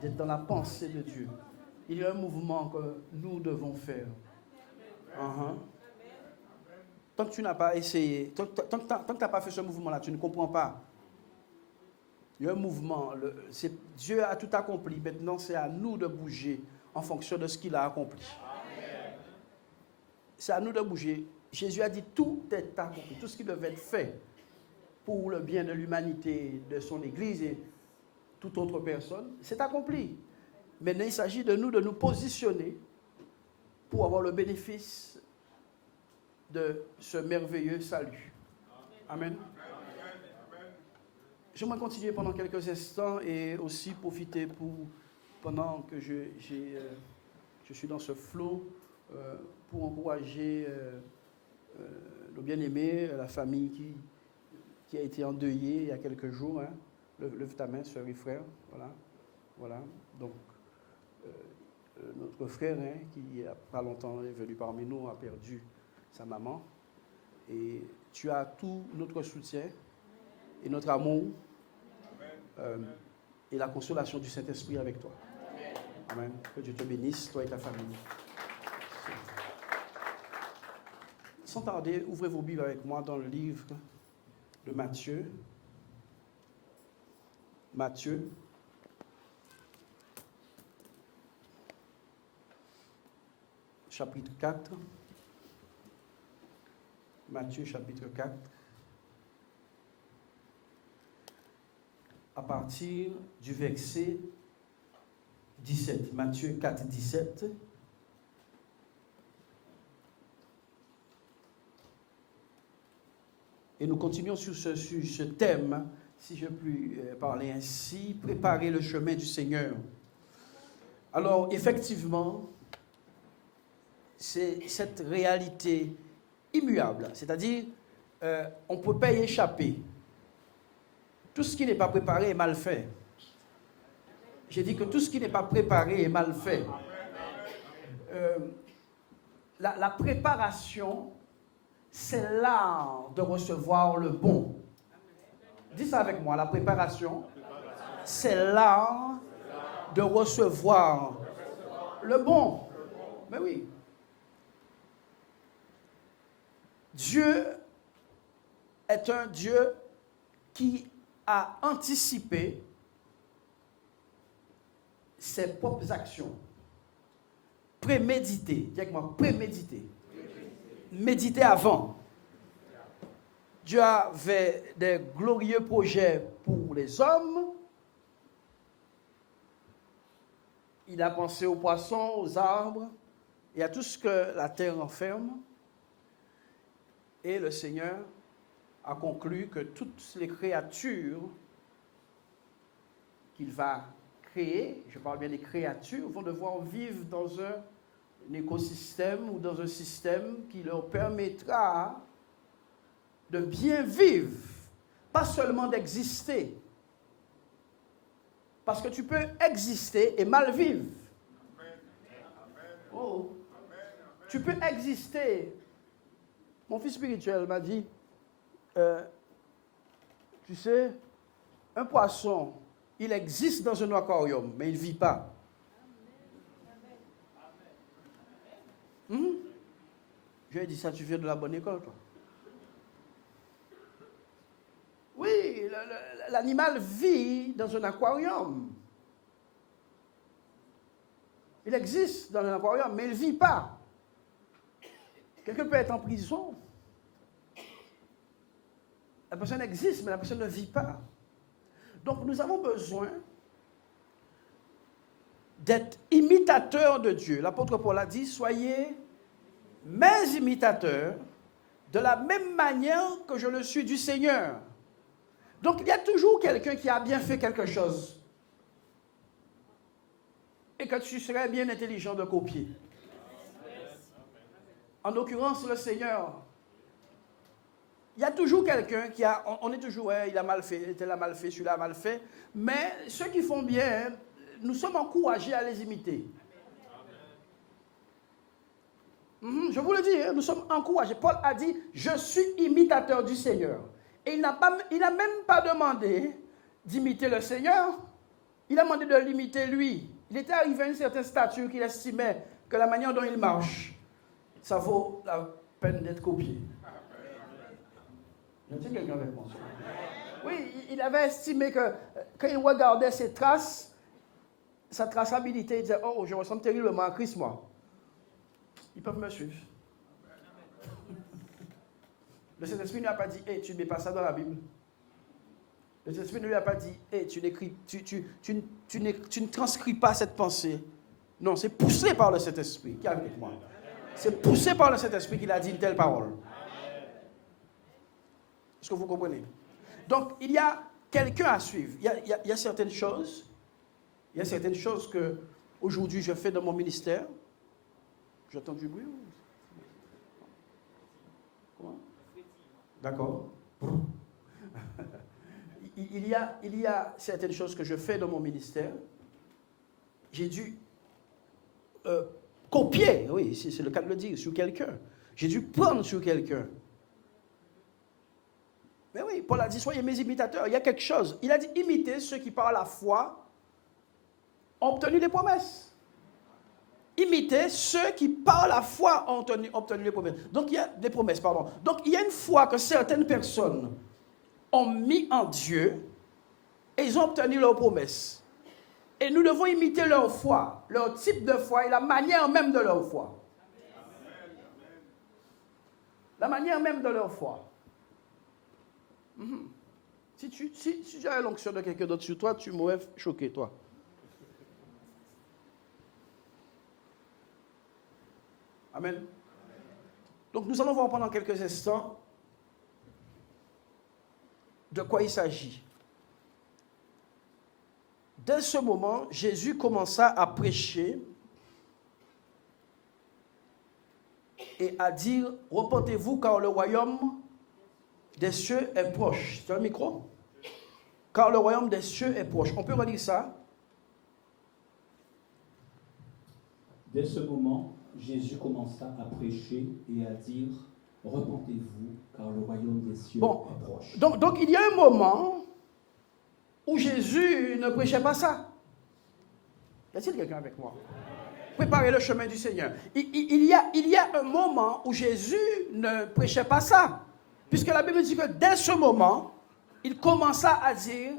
D'être dans la pensée de Dieu. Il y a un mouvement que nous devons faire. Tant que tu n'as pas essayé, tant que tu n'as pas fait ce mouvement-là, tu ne comprends pas. Il y a un mouvement. Dieu a tout accompli. Maintenant, c'est à nous de bouger en fonction de ce qu'il a accompli. C'est à nous de bouger. Jésus a dit tout est accompli. Tout ce qui devait être fait pour le bien de l'humanité, de son Église et toute autre personne, c'est accompli. Maintenant, il s'agit de nous positionner pour avoir le bénéfice de ce merveilleux salut. Amen. J'aimerais continuer pendant quelques instants et aussi profiter pendant que je suis dans ce flot, pour encourager nos bien-aimés, la famille qui a été endeuillée il y a quelques jours. Lève ta main, sœur et frère. Voilà. Donc, notre frère, qui il n'y a pas longtemps est venu parmi nous, a perdu sa maman. Et tu as tout notre soutien et notre amour et la consolation du Saint-Esprit avec toi. Amen. Que Dieu te bénisse, toi et ta famille. Sans tarder, ouvrez vos Bibles avec moi dans le livre de Matthieu. Chapitre 4. Matthieu, chapitre 4. À partir du verset 17. Matthieu 4, 17. Et nous continuons sur ce thème, si je puis parler ainsi, préparer le chemin du Seigneur. Alors, effectivement, c'est cette réalité immuable, c'est-à-dire, on ne peut pas y échapper. Tout ce qui n'est pas préparé est mal fait. J'ai dit que tout ce qui n'est pas préparé est mal fait. La préparation, c'est l'art de recevoir le bon. Dis ça avec moi, la préparation, c'est l'art de recevoir le bon. Mais oui. Dieu est un Dieu qui a anticipé ses propres actions. Préméditer. Dis avec moi, préméditer. Méditer avant. Dieu avait des glorieux projets pour les hommes. Il a pensé aux poissons, aux arbres et à tout ce que la terre renferme. Et le Seigneur a conclu que toutes les créatures qu'il va créer, je parle bien des créatures, vont devoir vivre dans un écosystème ou dans un système qui leur permettra de bien vivre, pas seulement d'exister. Parce que tu peux exister et mal vivre. Oh. Tu peux exister. Mon fils spirituel m'a dit, tu sais, un poisson, il existe dans un aquarium, mais il ne vit pas. Je lui ai dit, ça, tu viens de la bonne école, toi. Oui, l'animal vit dans un aquarium. Il existe dans un aquarium, mais il ne vit pas. Quelqu'un peut être en prison. La personne existe, mais la personne ne vit pas. Donc, nous avons besoin d'être imitateurs de Dieu. L'apôtre Paul a dit, soyez mes imitateurs de la même manière que je le suis du Seigneur. Donc, il y a toujours quelqu'un qui a bien fait quelque chose et que tu serais bien intelligent de copier. En l'occurrence, le Seigneur. Il y a toujours quelqu'un qui a... On est toujours, il a mal fait, tel a mal fait, celui-là a mal fait. Mais ceux qui font bien, nous sommes encouragés à les imiter. Je vous le dis, nous sommes encouragés. Paul a dit, je suis imitateur du Seigneur. Et il n'a même pas demandé d'imiter le Seigneur. Il a demandé de l'imiter lui. Il était arrivé à une certaine stature qu'il estimait que la manière dont il marche, ça vaut la peine d'être copié. Y a-t-il quelqu'un avec moi? Oui, il avait estimé que quand il regardait ses traces, sa traçabilité, il disait, oh, je ressemble terriblement à Christ, moi. Ils peuvent me suivre. Le Saint-Esprit ne lui a pas dit, hey, tu ne mets pas ça dans la Bible. Le Saint-Esprit ne lui a pas dit, hey, tu ne transcris pas cette pensée. Non, c'est poussé par le Saint-Esprit qui est avec moi. C'est poussé par le Saint-Esprit qu'il a dit une telle parole. Est-ce que vous comprenez? Donc, il y a quelqu'un à suivre. Il y a certaines choses. Il y a certaines choses que aujourd'hui je fais dans mon ministère. J'entends du bruit? Comment? D'accord. Il y a certaines choses que je fais dans mon ministère. J'ai dû copier, oui, c'est le cas de le dire, sur quelqu'un. J'ai dû prendre sur quelqu'un. Mais oui, Paul a dit, soyez mes imitateurs. Il y a quelque chose. Il a dit, imitez ceux qui par la foi ont obtenu des promesses. Imitez ceux qui par la foi ont obtenu les promesses. Donc il y a des promesses, pardon. Donc il y a une foi que certaines personnes ont mis en Dieu et ils ont obtenu leurs promesses. Et nous devons imiter leur foi, leur type de foi et la manière même de leur foi. La manière même de leur foi. Si tu as l'onction de quelqu'un d'autre sur toi, tu m'aurais choqué, toi. Amen. Donc nous allons voir pendant quelques instants de quoi il s'agit. Dès ce moment, Jésus commença à prêcher et à dire, repentez-vous car le royaume des cieux est proche. Tu as un micro? Car le royaume des cieux est proche. On peut redire ça? Dès ce moment, Jésus commença à prêcher et à dire « Repentez-vous, car le royaume des cieux est proche. » Donc il y a un moment où Jésus ne prêchait pas ça. Y a-t-il quelqu'un avec moi? Préparez le chemin du Seigneur. Il y a un moment où Jésus ne prêchait pas ça. Puisque la Bible dit que dès ce moment, il commença à dire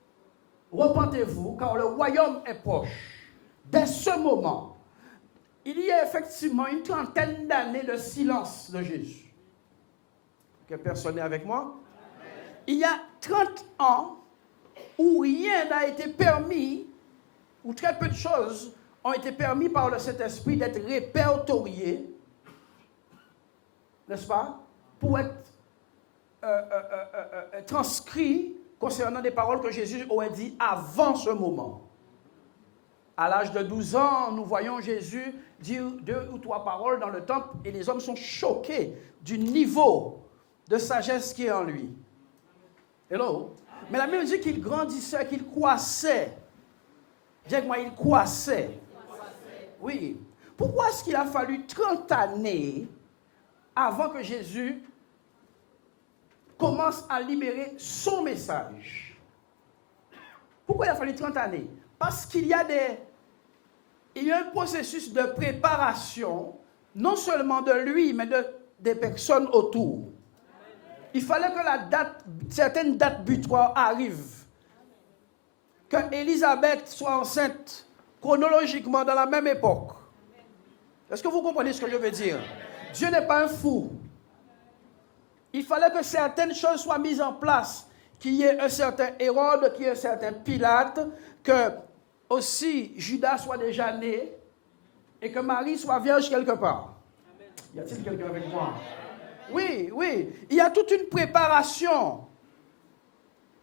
« Repentez-vous, car le royaume est proche. » Dès ce moment, il y a effectivement une trentaine d'années de silence de Jésus. Quelle personne est avec moi? Il y a 30 ans où rien n'a été permis, où très peu de choses ont été permis par le Saint-Esprit d'être répertoriées, n'est-ce pas, pour être transcrits concernant des paroles que Jésus aurait dit avant ce moment. À l'âge de 12 ans, nous voyons Jésus dire 2 ou 3 paroles dans le temple et les hommes sont choqués du niveau de sagesse qui est en lui. Hello? Mais la Bible dit qu'il grandissait, qu'il croissait. Dis avec moi, il croissait. Oui. Pourquoi est-ce qu'il a fallu 30 années avant que Jésus commence à libérer son message? Pourquoi il a fallu 30 années? Parce qu'il y a un processus de préparation, non seulement de lui, mais des personnes autour. Il fallait que certaines dates butoirs arrivent. Que Élisabeth soit enceinte chronologiquement dans la même époque. Est-ce que vous comprenez ce que je veux dire? Dieu n'est pas un fou. Il fallait que certaines choses soient mises en place. Qu'il y ait un certain Hérode, qu'il y ait un certain Pilate, que aussi Judas soit déjà né et que Marie soit vierge quelque part. Y a-t-il quelqu'un avec moi? Oui, oui. Il y a toute une préparation.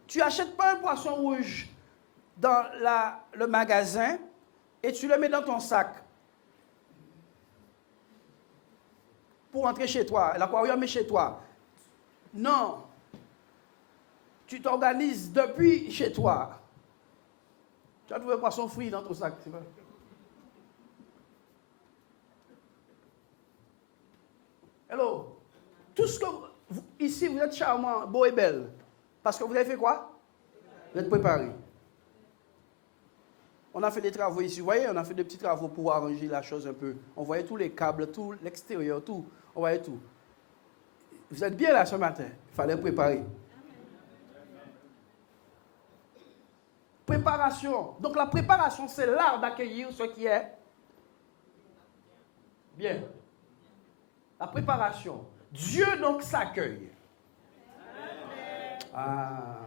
Tu n'achètes pas un poisson rouge dans le magasin et tu le mets dans ton sac pour entrer chez toi. L'aquarium est chez toi. Non. Tu t'organises depuis chez toi. Tu as trouvé un poisson frit dans ton sac. Tu vois? Hello. Tout ce que ici, vous êtes charmant, beau et belle. Parce que vous avez fait quoi? Vous êtes préparé. On a fait des travaux ici. Vous voyez, on a fait des petits travaux pour arranger la chose un peu. On voyait tous les câbles, tout l'extérieur, tout. On voyait tout. Vous êtes bien là ce matin. Il fallait préparer. Préparation. Donc la préparation, c'est l'art d'accueillir ce qui est bien. La préparation. Dieu donc s'accueille. Ah.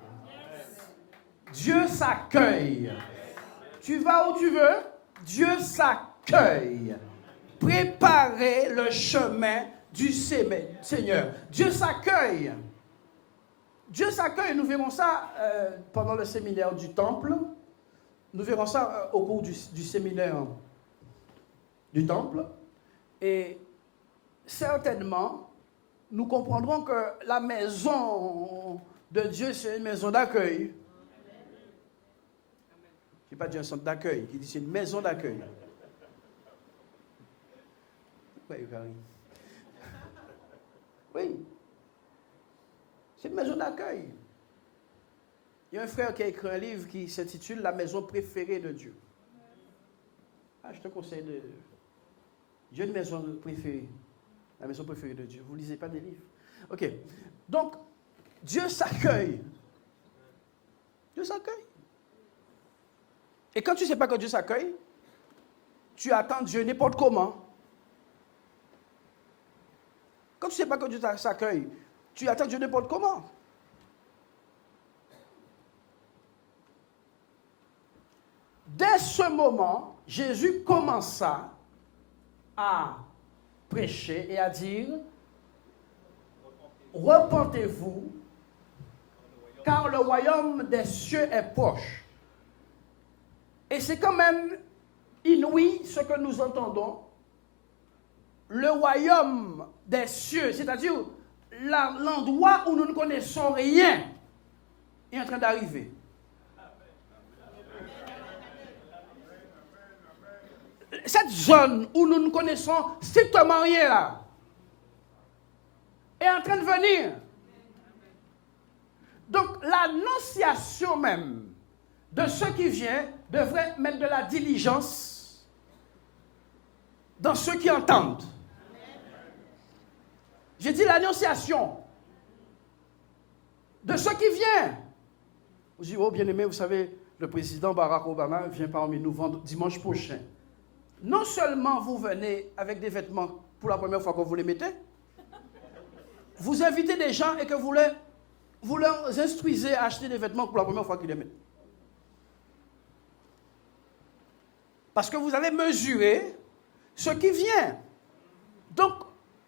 Dieu s'accueille. Tu vas où tu veux, Dieu s'accueille. Préparez le chemin du Seigneur. Dieu s'accueille. Dieu s'accueille, nous verrons ça pendant le séminaire du temple. Nous verrons ça au cours du séminaire du temple. Et certainement, nous comprendrons que la maison de Dieu, c'est une maison d'accueil. Je n'ai pas dit un centre d'accueil, qui dit c'est une maison d'accueil. Oui. C'est une maison d'accueil. Il y a un frère qui a écrit un livre qui s'intitule « La maison préférée de Dieu ». Ah, je te conseille de... J'ai une maison préférée. La maison préférée de Dieu. Vous ne lisez pas des livres? Ok. Donc, Dieu s'accueille. Dieu s'accueille. Et quand tu ne sais pas que Dieu s'accueille, tu attends Dieu n'importe comment. Quand tu ne sais pas que Dieu s'accueille, tu attends Dieu n'importe comment. Dès ce moment, Jésus commença à prêcher et à dire « Repentez-vous, car le royaume des cieux est proche. » Et c'est quand même inouï ce que nous entendons. Le royaume des cieux, c'est-à-dire l'endroit où nous ne connaissons rien, est en train d'arriver. cette zone où nous ne connaissons strictement rien là est en train de venir. Donc l'annonciation même de ce qui vient devrait mettre de la diligence dans ceux qui entendent. J'ai dit l'annonciation de ce qui vient. Vous dites, oh bien-aimé, vous savez, le président Barack Obama vient parmi nous dimanche prochain. Non seulement vous venez avec des vêtements pour la première fois que vous les mettez, vous invitez des gens et que vous leur instruisez à acheter des vêtements pour la première fois qu'ils les mettent. Parce que vous allez mesurer ce qui vient. Donc,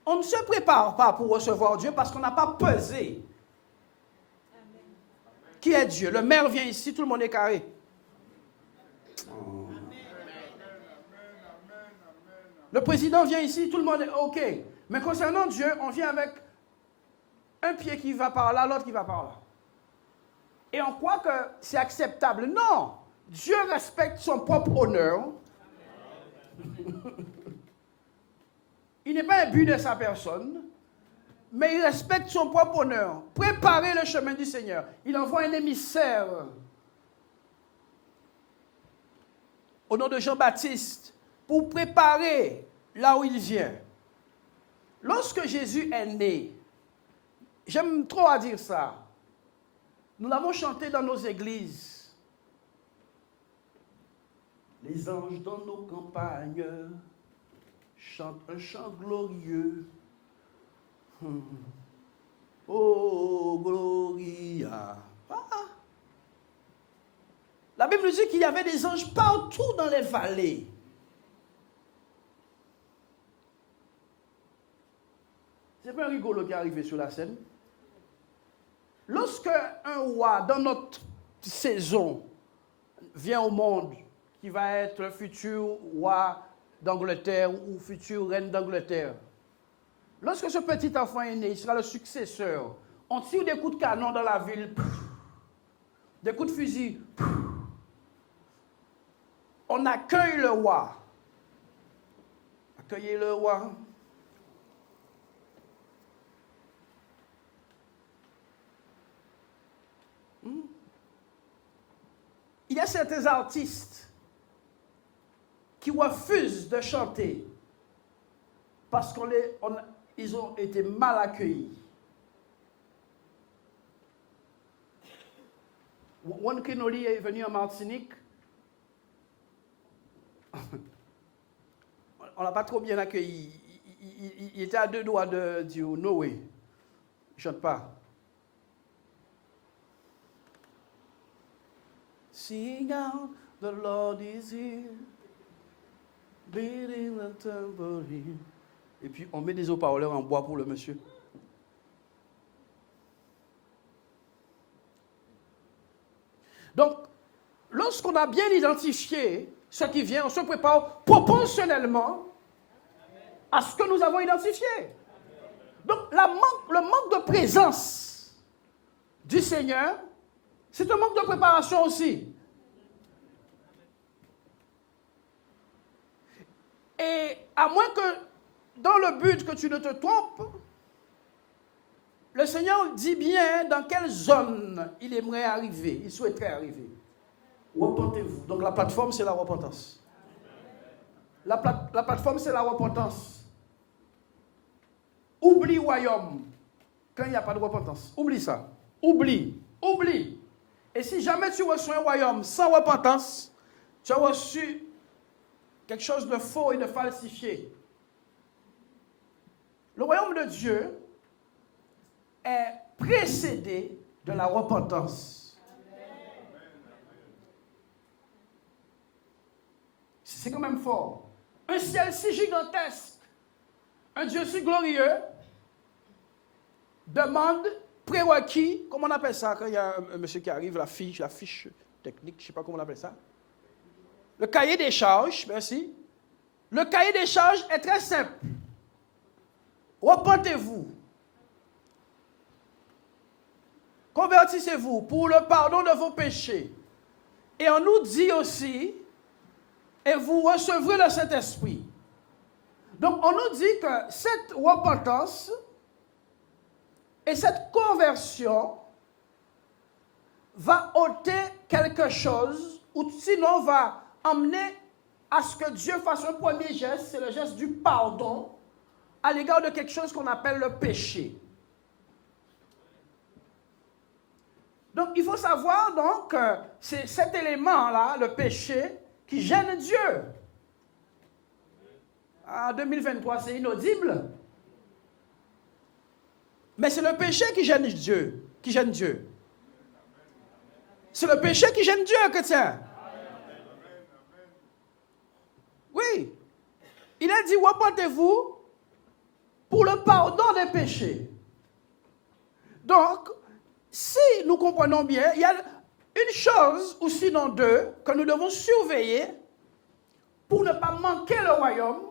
on ne se prépare pas pour recevoir Dieu parce qu'on n'a pas pesé. Qui est Dieu? Le maire vient ici, tout le monde est carré. Le président vient ici, tout le monde est OK. Mais concernant Dieu, on vient avec un pied qui va par là, l'autre qui va par là. Et on croit que c'est acceptable. Non! Dieu respecte son propre honneur. Il n'est pas imbu de sa personne, mais il respecte son propre honneur. Préparez le chemin du Seigneur. Il envoie un émissaire au nom de Jean-Baptiste pour préparer là où il vient. Lorsque Jésus est né, j'aime trop à dire ça, nous l'avons chanté dans nos églises. Les anges dans nos campagnes chantent un chant glorieux. Oh, Gloria. La Bible nous dit qu'il y avait des anges partout dans les vallées. C'est pas un rigolo qui est arrivé sur la scène. Lorsque un roi, dans notre saison, vient au monde, qui va être le futur roi d'Angleterre ou future reine d'Angleterre, lorsque ce petit enfant est né, il sera le successeur. On tire des coups de canon dans la ville, des coups de fusil. On accueille le roi. Accueillez le roi. Il y a certains artistes qui refusent de chanter parce qu'ils ont été mal accueillis. One Kenoli est venu en Martinique. On ne l'a pas trop bien accueilli. Il était à 2 doigts de dire no way. Il ne chante pas. Sing out, the Lord is here, beating the tambourine. Et puis on met des haut-parleurs en bois pour le monsieur. Donc, lorsqu'on a bien identifié ce qui vient, on se prépare proportionnellement à ce que nous avons identifié. Donc, le manque de présence du Seigneur, c'est un manque de préparation aussi. Et à moins que, dans le but que tu ne te trompes, le Seigneur dit bien dans quelle zone il aimerait arriver, il souhaiterait arriver. Repentez-vous. Donc la plateforme, c'est la repentance. La plateforme, c'est la repentance. Oublie royaume quand il n'y a pas de repentance. Oublie ça. Oublie. Et si jamais tu reçois un royaume sans repentance, tu as reçu quelque chose de faux et de falsifié. Le royaume de Dieu est précédé de la repentance. C'est quand même fort. Un ciel si gigantesque, un Dieu si glorieux, demande prérequis, comment on appelle ça quand il y a un monsieur qui arrive, la fiche technique, je ne sais pas comment on appelle ça. Le cahier des charges, merci. Le cahier des charges est très simple. Repentez-vous. Convertissez-vous pour le pardon de vos péchés. Et on nous dit aussi et vous recevrez le Saint-Esprit. Donc, on nous dit que cette repentance et cette conversion va ôter quelque chose, ou sinon va emmener à ce que Dieu fasse un premier geste, c'est le geste du pardon, à l'égard de quelque chose qu'on appelle le péché. Donc, il faut savoir donc que c'est cet élément-là, le péché, qui gêne Dieu. En 2023, c'est inaudible. Mais c'est le péché qui gêne Dieu. C'est le péché qui gêne Dieu, chrétien. Oui. Il a dit, repentez-vous pour le pardon des péchés. Donc, si nous comprenons bien, il y a une chose, ou sinon deux, que nous devons surveiller pour ne pas manquer le royaume,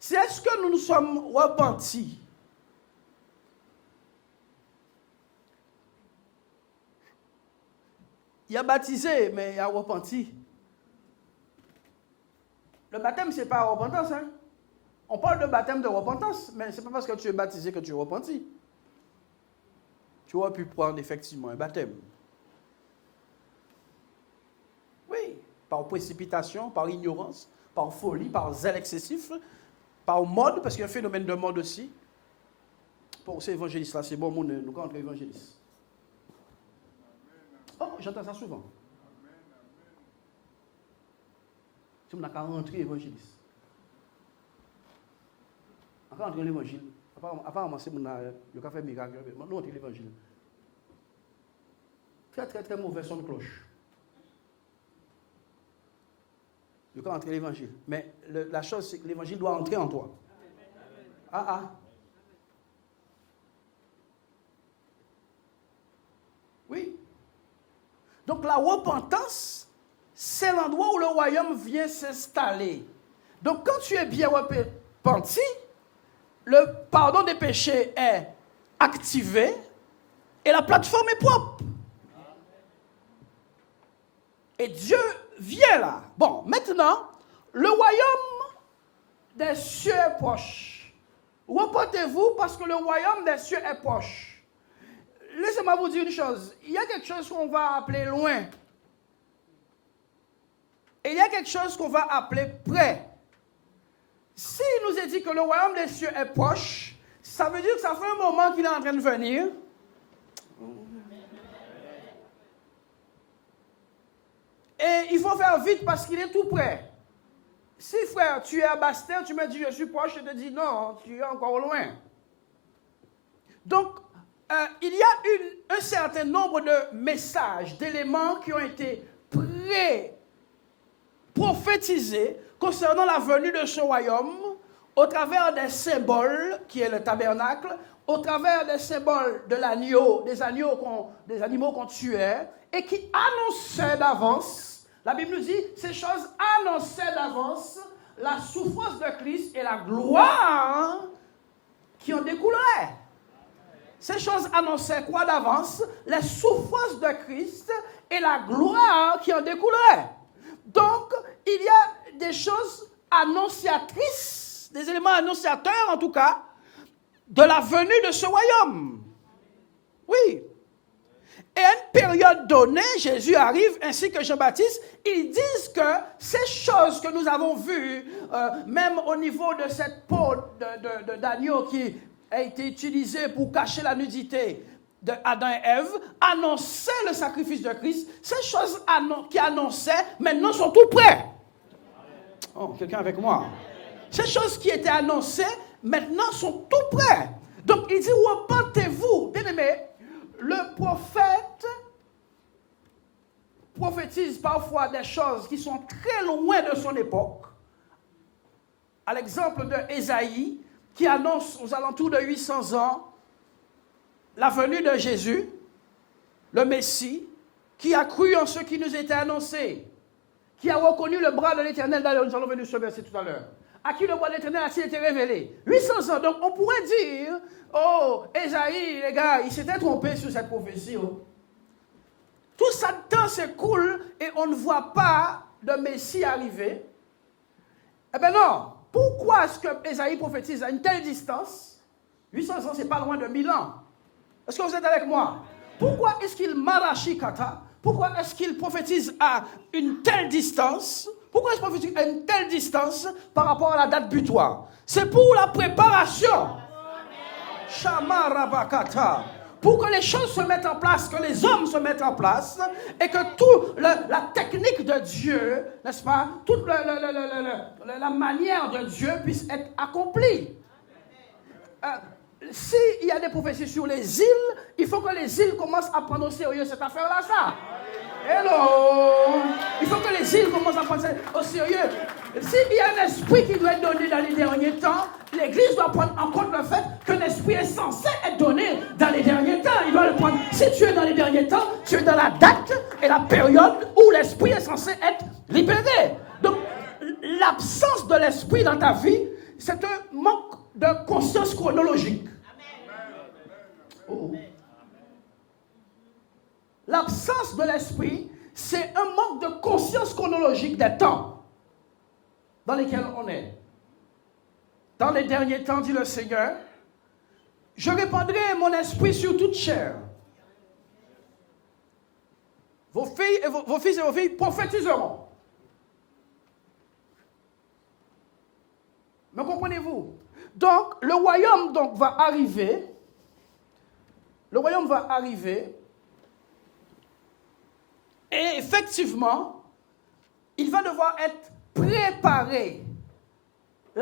c'est est-ce que nous nous sommes repentis? Il y a baptisé, mais il y a repenti. Le baptême, ce n'est pas repentance. Hein? On parle de baptême de repentance, mais ce n'est pas parce que tu es baptisé que tu es repenti. Tu aurais pu prendre effectivement un baptême. Oui, par précipitation, par ignorance, par folie, par zèle excessif, par mode, parce qu'il y a un phénomène de mode aussi. Pour ces évangélistes-là, c'est bon, nous rentrons évangélistes. Oh, j'entends ça souvent. Si on n'a qu'à rentrer évangéliste. Après rentrer l'évangile, apparemment, c'est le café miracle, nous rentrons l'évangile. Très, très, très mauvais son de cloche. Le cas entrer l'évangile. Mais la chose, c'est que l'évangile doit entrer en toi. Oui. Donc la repentance, c'est l'endroit où le royaume vient s'installer. Donc quand tu es bien repenti, le pardon des péchés est activé et la plateforme est propre. Et Dieu vient là. Bon, maintenant, le royaume des cieux est proche. Repentez-vous parce que le royaume des cieux est proche. Laissez-moi vous dire une chose. Il y a quelque chose qu'on va appeler loin. Et il y a quelque chose qu'on va appeler près. S'il nous est dit que le royaume des cieux est proche, ça veut dire que ça fait un moment qu'il est en train de venir. Et il faut faire vite parce qu'il est tout près. Si, frère, tu es à Bastère, tu me dis je suis proche, je te dis non, tu es encore loin. Donc, il y a un certain nombre de messages, d'éléments qui ont été prophétisés concernant la venue de ce royaume au travers des symboles, qui est le tabernacle, au travers des symboles de l'agneau, des animaux qu'on tuait, et qui annonçaient d'avance, la Bible nous dit, ces choses annonçaient d'avance la souffrance de Christ et la gloire qui en découlerait. Ces choses annonçaient quoi d'avance? Les souffrances de Christ et la gloire qui en découlerait. Donc, il y a des choses annonciatrices, des éléments annonciateurs en tout cas, de la venue de ce royaume. Oui. Et à une période donnée, Jésus arrive, ainsi que Jean-Baptiste, ils disent que ces choses que nous avons vues, même au niveau de cette peau d'agneau qui a été utilisée pour cacher la nudité d'Adam et Ève, annonçaient le sacrifice de Christ. Ces choses qui annonçaient, maintenant sont tout près. Oh, quelqu'un avec moi? Ces choses qui étaient annoncées, maintenant sont tout près. Donc il dit, repentez-vous. Bien aimé, le prophète prophétise parfois des choses qui sont très loin de son époque. À l'exemple de Ésaïe, qui annonce aux alentours de 800 ans la venue de Jésus, le Messie, qui a cru en ce qui nous était annoncé, qui a reconnu le bras de l'Éternel. D'ailleurs, nous allons venir sur ce verset tout à l'heure. À qui le bras de l'Éternel a-t-il été révélé? 800 ans. Donc, on pourrait dire, oh, Ésaïe, les gars, il s'était trompé sur cette prophétie. Oh. Tout ça de temps s'écoule et on ne voit pas de Messie arriver. Eh bien non. Pourquoi est-ce que Ésaïe prophétise à une telle distance? 800 ans, c'est pas loin de 1000 ans. Est-ce que vous êtes avec moi? Pourquoi est-ce qu'il marachikata? Pourquoi est-ce qu'il prophétise à une telle distance? Pourquoi est-ce qu'il prophétise à une telle distance par rapport à la date butoir? C'est pour la préparation. Shama rabakata. Pour que les choses se mettent en place, que les hommes se mettent en place, et que toute la technique de Dieu, n'est-ce pas, toute la manière de Dieu puisse être accomplie. S'il y a des prophéties sur les îles, il faut que les îles commencent à prendre au sérieux cette affaire-là, ça. Hello! Il faut que les îles commencent à prendre ça au sérieux. S'il y a un esprit qui doit être donné dans les derniers temps, l'Église doit prendre en compte le fait qu'un esprit est censé être donné dans les derniers temps. Il doit le prendre. Si tu es dans les derniers temps, tu es dans la date et la période où l'esprit est censé être libéré. Donc, l'absence de l'esprit dans ta vie, c'est un manque de conscience chronologique. Oh. L'absence de l'esprit, c'est un manque de conscience chronologique des temps dans lesquels on est. Dans les derniers temps, dit le Seigneur, je répandrai mon esprit sur toute chair. Vos fils et vos filles prophétiseront. Me comprenez-vous? Donc, le royaume va arriver. Le royaume va arriver. Et effectivement, il va devoir être préparé.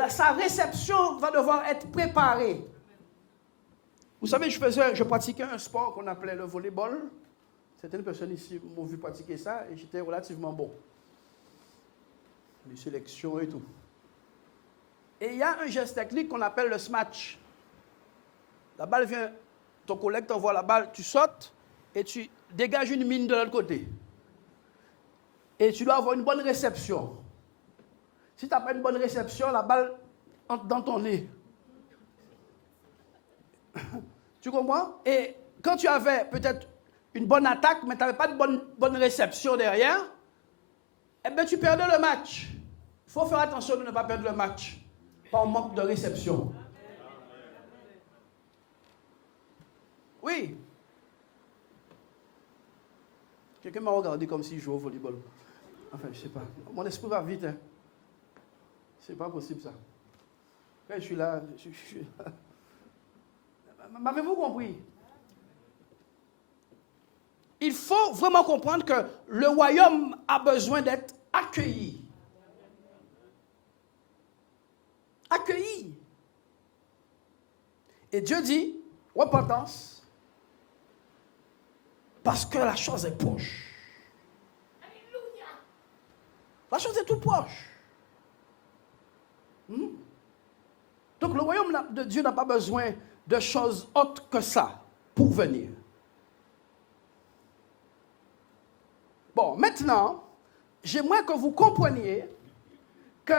Sa réception va devoir être préparée. Vous savez, je pratiquais un sport qu'on appelait le volleyball. Certaines personnes ici m'ont vu pratiquer ça et j'étais relativement bon. Les sélections et tout. Et il y a un geste technique qu'on appelle le smash. La balle vient, ton collègue t'envoie la balle, tu sautes et tu dégages une mine de l'autre côté. Et tu dois avoir une bonne réception. Si tu n'as pas une bonne réception, la balle entre dans ton nez. Tu comprends? Et quand tu avais peut-être une bonne attaque, mais tu n'avais pas de bonne réception derrière, eh bien tu perdais le match. Il faut faire attention de ne pas perdre le match par manque de réception. Oui. Quelqu'un m'a regardé comme si je jouais au volleyball. Enfin, je ne sais pas. Mon esprit va vite. Hein. C'est pas possible ça. Quand je suis là, M'avez-vous compris? Il faut vraiment comprendre que le royaume a besoin d'être accueilli. Accueilli. Et Dieu dit, repentance, parce que la chose est proche. Alléluia. La chose est tout proche. Donc le royaume de Dieu n'a pas besoin de choses autres que ça pour venir. Bon, maintenant, j'aimerais que vous compreniez que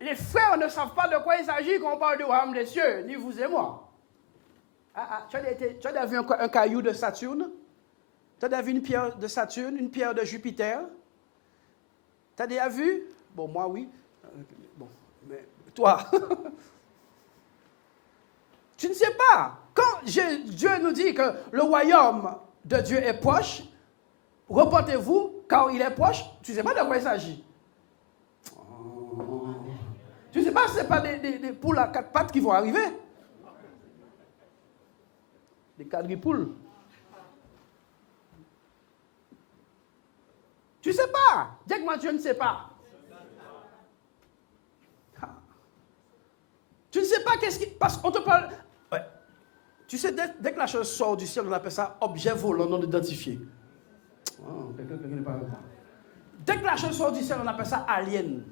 les frères ne savent pas de quoi il s'agit quand on parle du royaume des cieux, ni vous et moi. Tu as déjà vu un caillou de Saturne? Tu as déjà vu une pierre de Saturne, une pierre de Jupiter? Tu as déjà vu? Bon, moi oui. Bon, mais toi, tu ne sais pas. Quand Dieu nous dit que le royaume de Dieu est proche, reportez-vous, car il est proche, tu ne sais pas de quoi il s'agit. Tu ne sais pas si ce n'est pas des poules à 4 pattes qui vont arriver. Des quadripoules. Tu ne sais pas. Dis que moi, tu ne sais pas. Tu ne sais pas qu'est-ce qui... Parce qu'on te parle... Ouais. Tu sais, dès que la chose sort du ciel, on appelle ça objet volant non identifié. Oh, quelqu'un n'est pas avec moi. Dès que la chose sort du ciel, on appelle ça alien.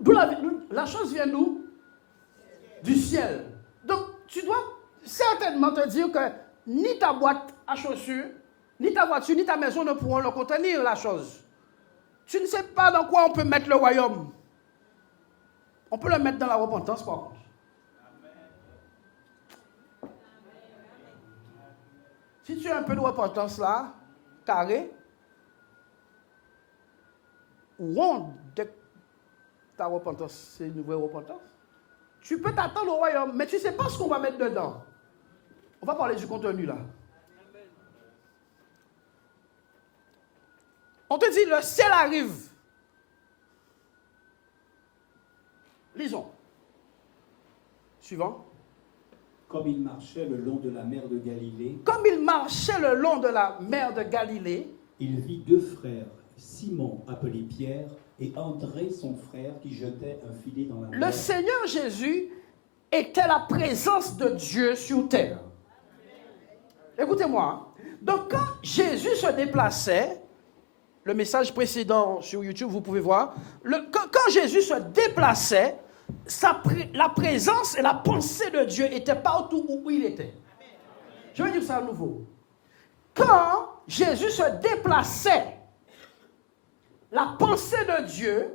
D'où la chose vient d'où? Du ciel. Donc, tu dois certainement te dire que ni ta boîte à chaussures, ni ta voiture, ni ta maison ne pourront le contenir, la chose. Tu ne sais pas dans quoi on peut mettre le royaume. On peut le mettre dans la repentance, par contre. Si tu as un peu de repentance là, carré, honte de ta repentance, c'est une vraie repentance. Tu peux t'attendre au royaume, mais tu ne sais pas ce qu'on va mettre dedans. On va parler du contenu là. On te dit, le ciel arrive. Lisons. Suivant. Comme il marchait le long de la mer de Galilée. Comme il marchait le long de la mer de Galilée. Il vit deux frères, Simon appelé Pierre et André son frère qui jetait un filet dans la mer. Le Seigneur Jésus était la présence de Dieu sur terre. Écoutez-moi. Donc quand Jésus se déplaçait, le message précédent sur YouTube, vous pouvez voir, quand Jésus se déplaçait, la présence et la pensée de Dieu étaient partout où il était. Je vais dire ça à nouveau. Quand Jésus se déplaçait, la pensée de Dieu,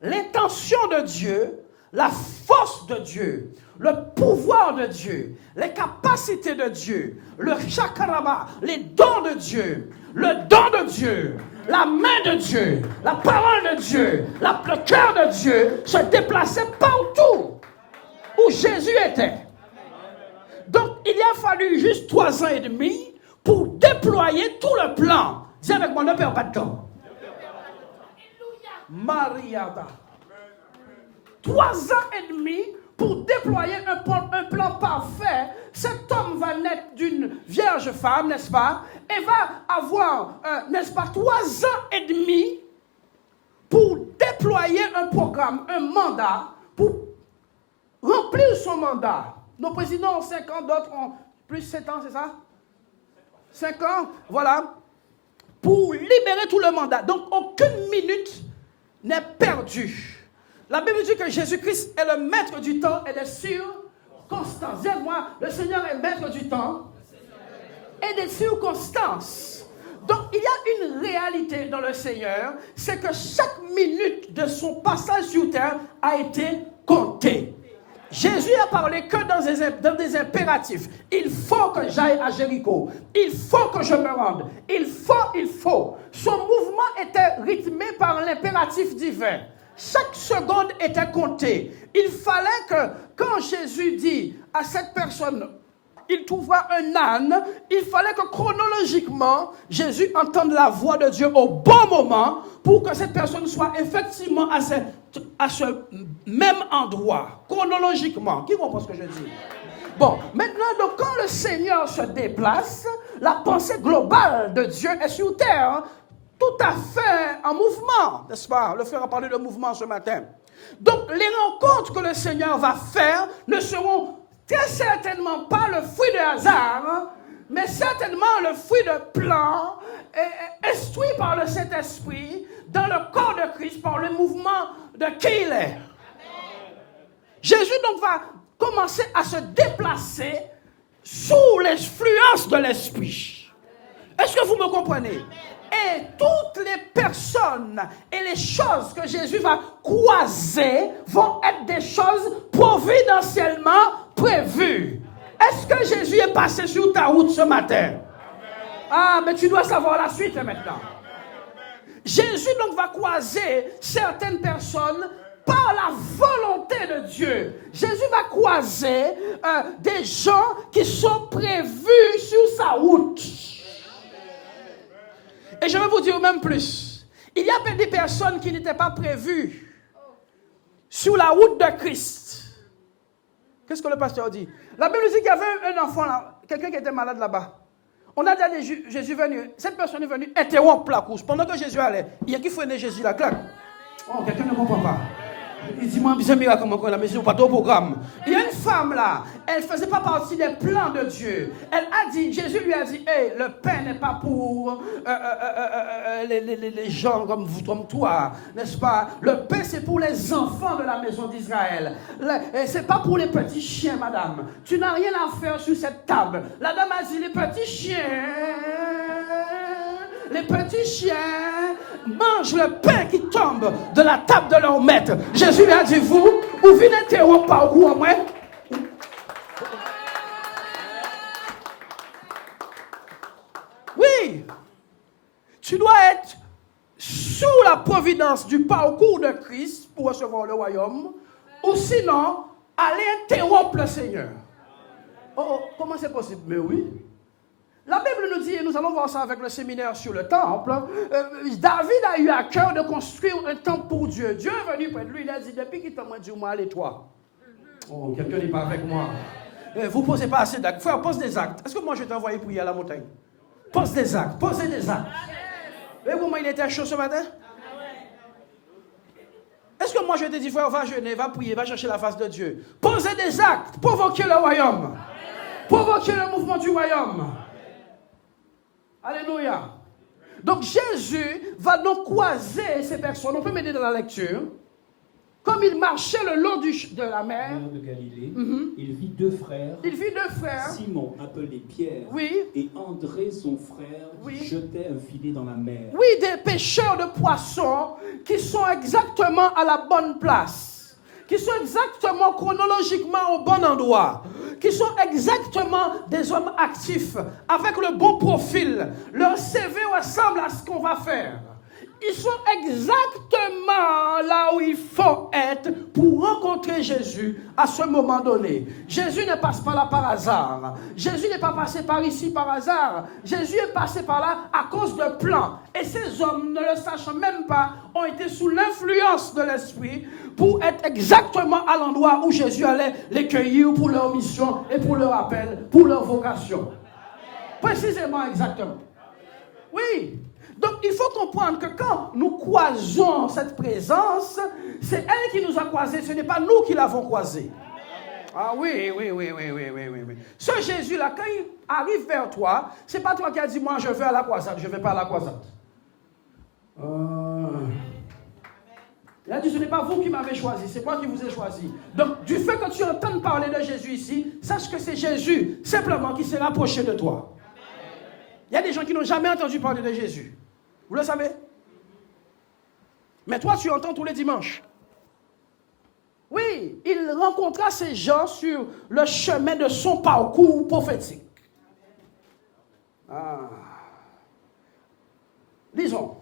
l'intention de Dieu, la force de Dieu, le pouvoir de Dieu, les capacités de Dieu, le chakarama, les dons de Dieu, le don de Dieu, la main de Dieu, la parole de Dieu, le cœur de Dieu se déplaçait partout où Jésus était. Donc, il y a fallu juste 3 ans et demi pour déployer tout le plan. Dis avec moi, ne perds pas de temps. Mariada. 3 ans et demi pour déployer un plan parfait. Cet homme va naître d'une vierge femme, n'est-ce pas? Et va avoir, n'est-ce pas, 3 ans et demi pour déployer un programme, un mandat, pour remplir son mandat. Nos présidents ont 5 ans, d'autres ont plus 7 ans, c'est ça? 5 ans, voilà. Pour libérer tout le mandat. Donc, aucune minute n'est perdue. La Bible dit que Jésus-Christ est le maître du temps et des circonstances. Dis-moi, le Seigneur est maître du temps et des circonstances. Donc, il y a une réalité dans le Seigneur, c'est que chaque minute de son passage sur terre a été comptée. Jésus a parlé que dans des impératifs. Il faut que j'aille à Jéricho. Il faut que je me rende. Il faut. Son mouvement était rythmé par l'impératif divin. Chaque seconde était comptée. Il fallait que, quand Jésus dit à cette personne, il trouvera un âne, il fallait que chronologiquement, Jésus entende la voix de Dieu au bon moment pour que cette personne soit effectivement à ce même endroit, chronologiquement. Qui comprend ce que je dis? Bon, maintenant, donc, quand le Seigneur se déplace, la pensée globale de Dieu est sur terre, tout à fait en mouvement, n'est-ce pas? Le frère a parlé de mouvement ce matin. Donc, les rencontres que le Seigneur va faire ne seront très certainement pas le fruit de hasard, mais certainement le fruit de plans instruits par le Saint-Esprit dans le corps de Christ, par le mouvement de qui il est. Jésus donc va commencer à se déplacer sous l'influence de l'Esprit. Est-ce que vous me comprenez? Et toutes les personnes et les choses que Jésus va croiser vont être des choses providentiellement prévues. Est-ce que Jésus est passé sur ta route ce matin? Ah, mais tu dois savoir la suite maintenant. Jésus donc va croiser certaines personnes par la volonté de Dieu. Jésus va croiser des gens qui sont prévus sur sa route. Et je vais vous dire même plus. Il y a des personnes qui n'étaient pas prévues sur la route de Christ. Qu'est-ce que le pasteur dit? La Bible dit qu'il y avait un enfant là, quelqu'un qui était malade là-bas. On a dit à Jésus venu, cette personne est venue interrompre la course. Pendant que Jésus allait, il y a qui freinait Jésus là, clac. Oh, quelqu'un ne comprend pas. Il dit, moi, c'est un miracle comment on a mis pas au programme. Il y a une femme là, elle ne faisait pas partie des plans de Dieu. Elle a dit, Jésus lui a dit, hey, le pain n'est pas pour les gens comme vous, comme toi, n'est-ce pas? Le pain, c'est pour les enfants de la maison d'Israël. C'est pas pour les petits chiens, madame. Tu n'as rien à faire sur cette table. La dame a dit, les petits chiens mangent le pain qui tombe de la table de leur maître. Jésus lui a dit, vous venez interrompre par où, moi? Oui. Tu dois être sous la providence du parcours de Christ pour recevoir le royaume, ou sinon, aller interrompre le Seigneur. Oh, comment c'est possible? Mais oui. La Bible nous dit, et nous allons voir ça avec le séminaire sur le temple, David a eu à cœur de construire un temple pour Dieu. Dieu est venu près de lui, il a dit, depuis qu'il t'a dit, moi, allez toi. Oh, quelqu'un n'est pas avec moi. Vous ne posez pas assez d'actes. Frère, pose des actes. Est-ce que moi je vais t'envoyer prier à la montagne? Pose des actes, posez des actes. Vous voyez comment il était chaud ce matin? Est-ce que moi je te dis, frère, va jeûner, va prier, va chercher la face de Dieu? Posez des actes, provoquez le royaume. Provoquez le mouvement du royaume. Alléluia. Donc Jésus va donc croiser ces personnes. On peut m'aider dans la lecture. Comme il marchait le long de la mer de Galilée, il vit deux frères. Simon, appelé Pierre, et André, son frère, qui jetaient un filet dans la mer. Oui, des pêcheurs de poissons qui sont exactement à la bonne place, qui sont exactement chronologiquement au bon endroit, qui sont exactement des hommes actifs, avec le bon profil. Leur CV ressemble à ce qu'on va faire. Ils sont exactement là où il faut être pour rencontrer Jésus à ce moment donné. Jésus ne passe pas là par hasard. Jésus n'est pas passé par ici par hasard. Jésus est passé par là à cause de plans. Et ces hommes, ne le sachant même pas, ont été sous l'influence de l'Esprit pour être exactement à l'endroit où Jésus allait les cueillir pour leur mission et pour leur appel, pour leur vocation. Précisément, exactement. Oui. Donc, il faut comprendre que quand nous croisons cette présence, c'est elle qui nous a croisés, ce n'est pas nous qui l'avons croisée. Ah oui. Ce Jésus-là, quand il arrive vers toi, ce n'est pas toi qui as dit, moi je vais à la croisade, je ne vais pas à la croisade. Il a dit, ce n'est pas vous qui m'avez choisi, c'est moi qui vous ai choisi. Donc, du fait que tu entends parler de Jésus ici, sache que c'est Jésus, simplement, qui s'est rapproché de toi. Il y a des gens qui n'ont jamais entendu parler de Jésus. Vous le savez? Mais toi, tu entends tous les dimanches. Oui, il rencontra ces gens sur le chemin de son parcours prophétique. Lisons.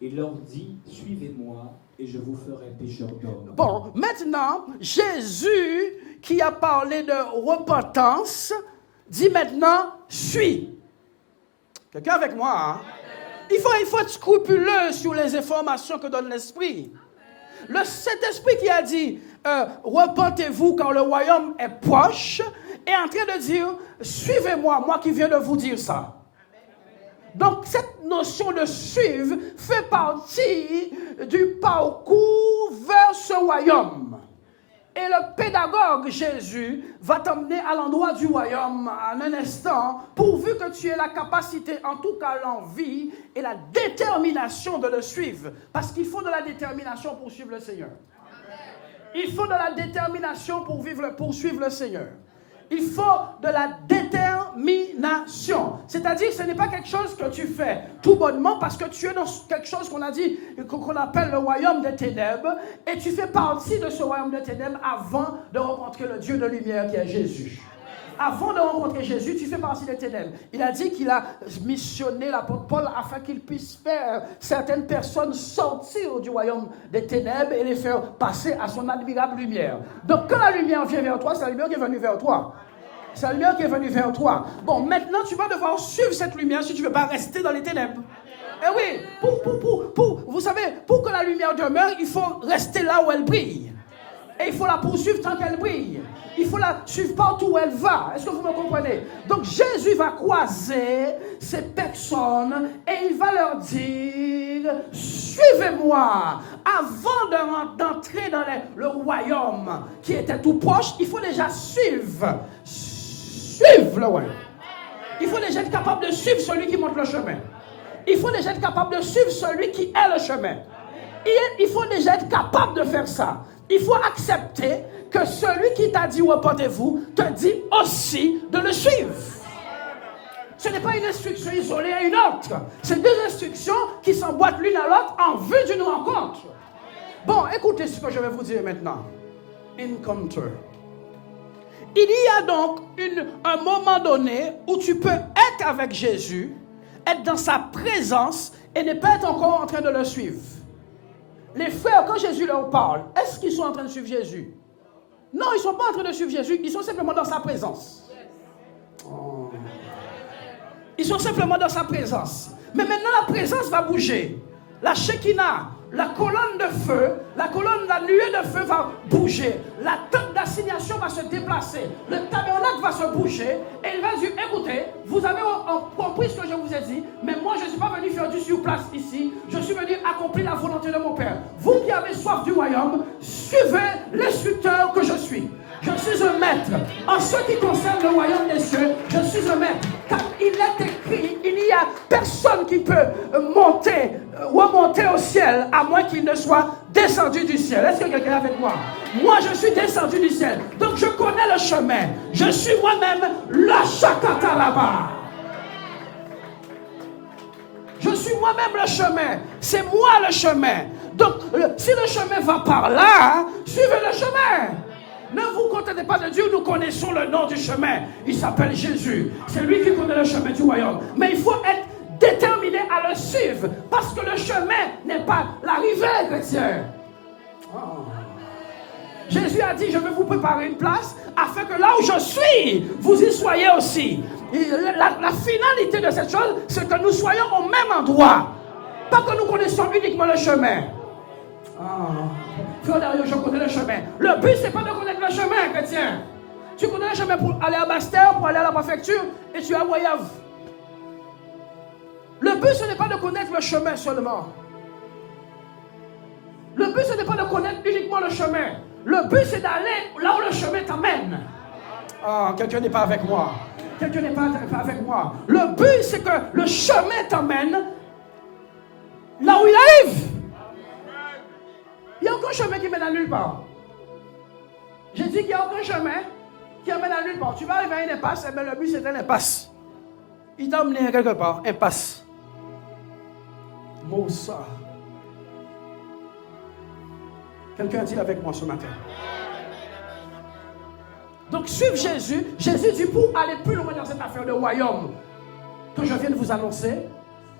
Il leur dit, suivez-moi et je vous ferai pécheurs d'hommes. Bon, maintenant, Jésus, qui a parlé de repentance, dit maintenant, suis. Quelqu'un avec moi, hein? Il faut être scrupuleux sur les informations que donne l'Esprit. Cet esprit qui a dit, repentez-vous car le royaume est proche, est en train de dire, suivez-moi, moi qui viens de vous dire ça. Donc cette notion de suivre fait partie du parcours vers ce royaume. Et le pédagogue Jésus va t'emmener à l'endroit du royaume en un instant, pourvu que tu aies la capacité, en tout cas l'envie et la détermination de le suivre. Parce qu'il faut de la détermination pour suivre le Seigneur. Il faut de la détermination pour suivre le Seigneur. Il faut de la détermination. C'est-à-dire que ce n'est pas quelque chose que tu fais tout bonnement parce que tu es dans quelque chose qu'on appelle le royaume des ténèbres et tu fais partie de ce royaume des ténèbres avant de rencontrer le Dieu de lumière qui est Jésus. Avant de rencontrer Jésus, tu fais partie des ténèbres. Il a dit qu'il a missionné l'apôtre Paul afin qu'il puisse faire certaines personnes sortir du royaume des ténèbres et les faire passer à son admirable lumière. Donc quand la lumière vient vers toi, c'est la lumière qui est venue vers toi. C'est la lumière qui est venue vers toi. Bon, maintenant tu vas devoir suivre cette lumière si tu ne veux pas rester dans les ténèbres. Et oui, vous savez, pour que la lumière demeure, il faut rester là où elle brille. Et il faut la poursuivre tant qu'elle brille. Il faut la suivre partout où elle va. Est-ce que vous me comprenez? Donc Jésus va croiser ces personnes et il va leur dire, suivez-moi. Avant d'entrer dans le royaume qui était tout proche, il faut déjà suivre le royaume. Il faut déjà être capable de suivre celui qui montre le chemin. Il faut déjà être capable de suivre celui qui est le chemin. Il faut déjà être capable de faire ça. Il faut accepter que celui qui t'a dit repentez-vous te dit aussi de le suivre. Ce n'est pas une instruction isolée à une autre. C'est deux instructions qui s'emboîtent l'une à l'autre en vue d'une rencontre. Bon, écoutez ce que je vais vous dire maintenant. Encounter. Il y a donc un moment donné où tu peux être avec Jésus être dans sa présence et ne pas être encore en train de le suivre. Les frères, quand Jésus leur parle, est-ce qu'ils sont en train de suivre Jésus? Non, ils ne sont pas en train de suivre Jésus, ils sont simplement dans sa présence. Oh. Ils sont simplement dans sa présence. Mais maintenant, la présence va bouger. La Shekinah, la colonne de feu, la nuée de feu va bouger. La tente d'assignation va se déplacer. Le tabernacle va se bouger. Et il va dire, écoutez, vous avez compris ce que je vous ai dit, mais moi, je ne suis pas venu faire du sur-place ici. Je suis venu accomplir la volonté de mon Père. Vous qui avez soif du royaume, suivez l'instructeur que je suis. Je suis un maître. En ce qui concerne le royaume des cieux, je suis un maître. Car il est écrit, il n'y a personne qui peut remonter au ciel, à moins qu'il ne soit descendu du ciel. Est-ce que quelqu'un est avec moi? Moi, je suis descendu du ciel. Donc, je connais le chemin. Je suis moi-même la Shakata là-bas. Je suis moi-même le chemin. C'est moi le chemin. Donc, si le chemin va par là, suivez le chemin. Ne vous contentez pas de Dieu, nous connaissons le nom du chemin. Il s'appelle Jésus. C'est lui qui connaît le chemin du royaume. Mais il faut être déterminé à le suivre. Parce que le chemin n'est pas l'arrivée, chrétien. Oh. Jésus a dit, je vais vous préparer une place afin que là où je suis, vous y soyez aussi. La finalité de cette chose, c'est que nous soyons au même endroit. Pas que nous connaissons uniquement le chemin. Oh. Frère Dario, je connais le chemin. Le but, c'est pas de connaître le chemin, chrétien. Tu connais le chemin pour aller à Bastère, pour aller à la préfecture, et tu es à Goyave. Le but, ce n'est pas de connaître le chemin seulement. Le but, ce n'est pas de connaître uniquement le chemin. Le but, c'est d'aller là où le chemin t'amène. Ah, quelqu'un n'est pas avec moi. Quelqu'un n'est pas avec moi. Le but, c'est que le chemin t'amène là où il arrive. Il n'y a aucun chemin qui mène à nulle part. J'ai dit qu'il n'y a aucun chemin qui amène à nulle part. Tu vas arriver à une impasse, et bien le but c'est une impasse. Il t'a emmené quelque part, impasse. Moussa. Quelqu'un dit avec moi ce matin. Donc suivre Jésus. Jésus dit pour aller plus loin dans cette affaire de royaume que je viens de vous annoncer,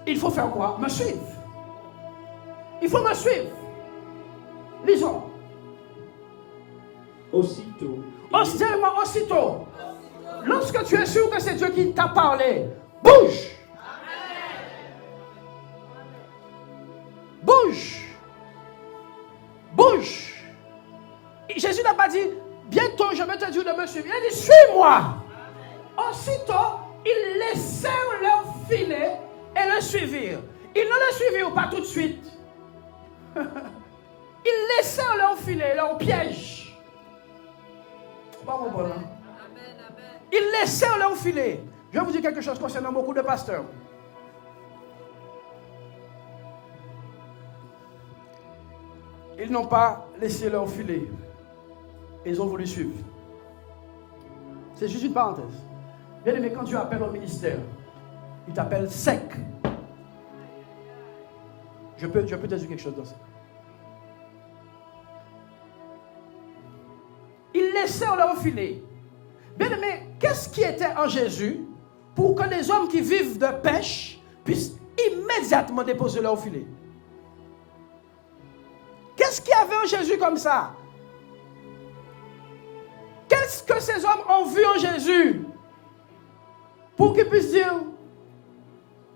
il faut faire quoi? Me suivre. Il faut me suivre. Lisons. Aussitôt. Aussitôt. Lorsque tu es sûr que c'est Dieu qui t'a parlé, bouge. Bouge. Bouge. Jésus n'a pas dit, bientôt je vais te dire de me suivre. Il a dit, suis-moi. Aussitôt, ils laissèrent leur filet et le suivirent. Ils ne le suivirent pas tout de suite. Ils laissèrent leur filet, leur piège. Ils laissèrent leur filet. Je vais vous dire quelque chose concernant beaucoup de pasteurs. Ils n'ont pas laissé leur filet. Ils ont voulu suivre. C'est juste une parenthèse. Bien aimé, quand Dieu appelle au ministère, il t'appelle sec. Je peux te dire quelque chose dans ça. Ils laissèrent leur filet. Bien aimé, qu'est-ce qui était en Jésus pour que les hommes qui vivent de pêche puissent immédiatement déposer leur filet? Qu'est-ce qu'il y avait en Jésus comme ça? Qu'est-ce que ces hommes ont vu en Jésus pour qu'ils puissent dire,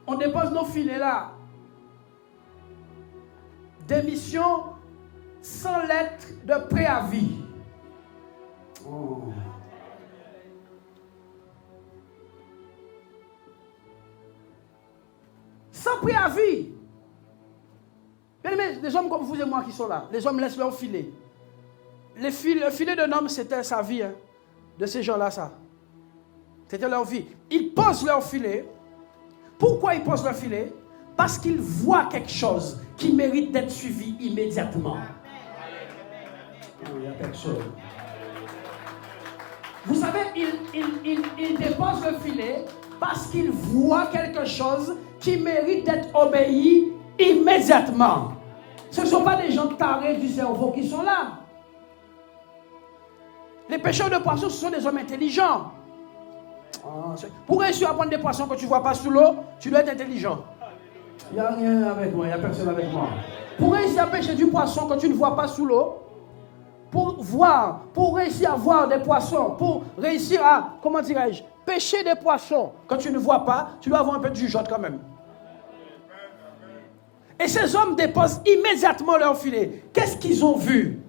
on dépose nos filets là? Démission sans lettre de préavis. Oh. Sans préavis. Bien aimé, les hommes comme vous et moi qui sont là, les hommes laissent leur filet. Le filet d'un homme, c'était sa vie, hein, de ces gens-là, ça. C'était leur vie. Ils posent leur filet. Pourquoi ils posent leur filet? Parce qu'ils voient quelque chose qui mérite d'être suivi immédiatement. Il y a personne. Vous savez, ils déposent le filet parce qu'ils voient quelque chose qui mérite d'être obéi immédiatement. Ce ne sont pas des gens tarés du cerveau qui sont là. Les pêcheurs de poissons, ce sont des hommes intelligents. Pour réussir à prendre des poissons que tu ne vois pas sous l'eau, tu dois être intelligent. Il n'y a rien avec moi, il n'y a personne avec moi. Pour réussir à pêcher du poisson que tu ne vois pas sous l'eau, pour réussir à voir des poissons, pour réussir à, comment dirais-je, pêcher des poissons que tu ne vois pas, tu dois avoir un peu de jugeote quand même. Et ces hommes déposent immédiatement leur filet. Qu'est-ce qu'ils ont vu?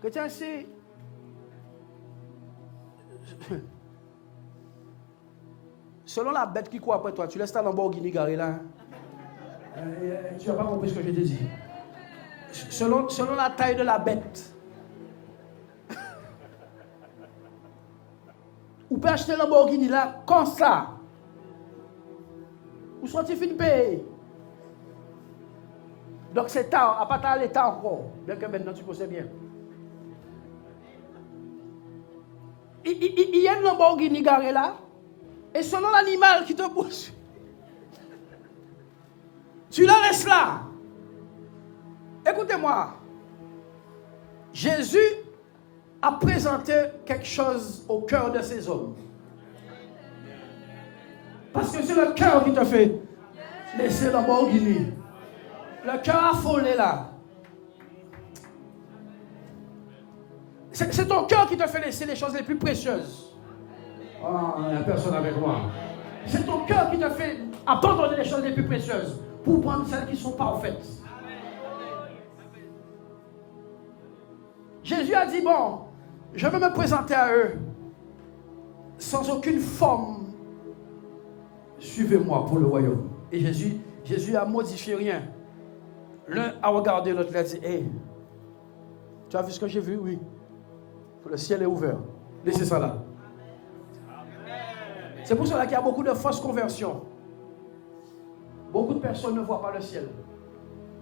Chrétien, c'est... Selon la bête qui court après toi, tu laisses ta Lamborghini garée là. Tu n'as pas compris ce que je t'ai dit. Selon la taille de la bête. Ou peut acheter la Lamborghini là, comme ça. Ou soit tu finis de payer. Donc c'est tard, à pas tard l'état encore. Bien que maintenant tu possèdes bien. Il y a une Lamborghini garée là. Et selon l'animal qui te pousse, tu la laisses là. Écoutez-moi. Jésus a présenté quelque chose au cœur de ces hommes. Parce que c'est le cœur qui te fait laisser la Lamborghini. Le cœur affolé là. C'est ton cœur qui te fait laisser les choses les plus précieuses. Il n'y a personne avec moi. C'est ton cœur qui te fait abandonner les choses les plus précieuses pour prendre celles qui sont parfaites. Jésus a dit, bon, je vais me présenter à eux sans aucune forme. Suivez-moi pour le royaume. Et Jésus a modifié rien. L'un a regardé l'autre, il a dit, hey, tu as vu ce que j'ai vu? Oui. Le ciel est ouvert. Laissez ça là. C'est pour cela qu'il y a beaucoup de fausses conversions. Beaucoup de personnes ne voient pas le ciel.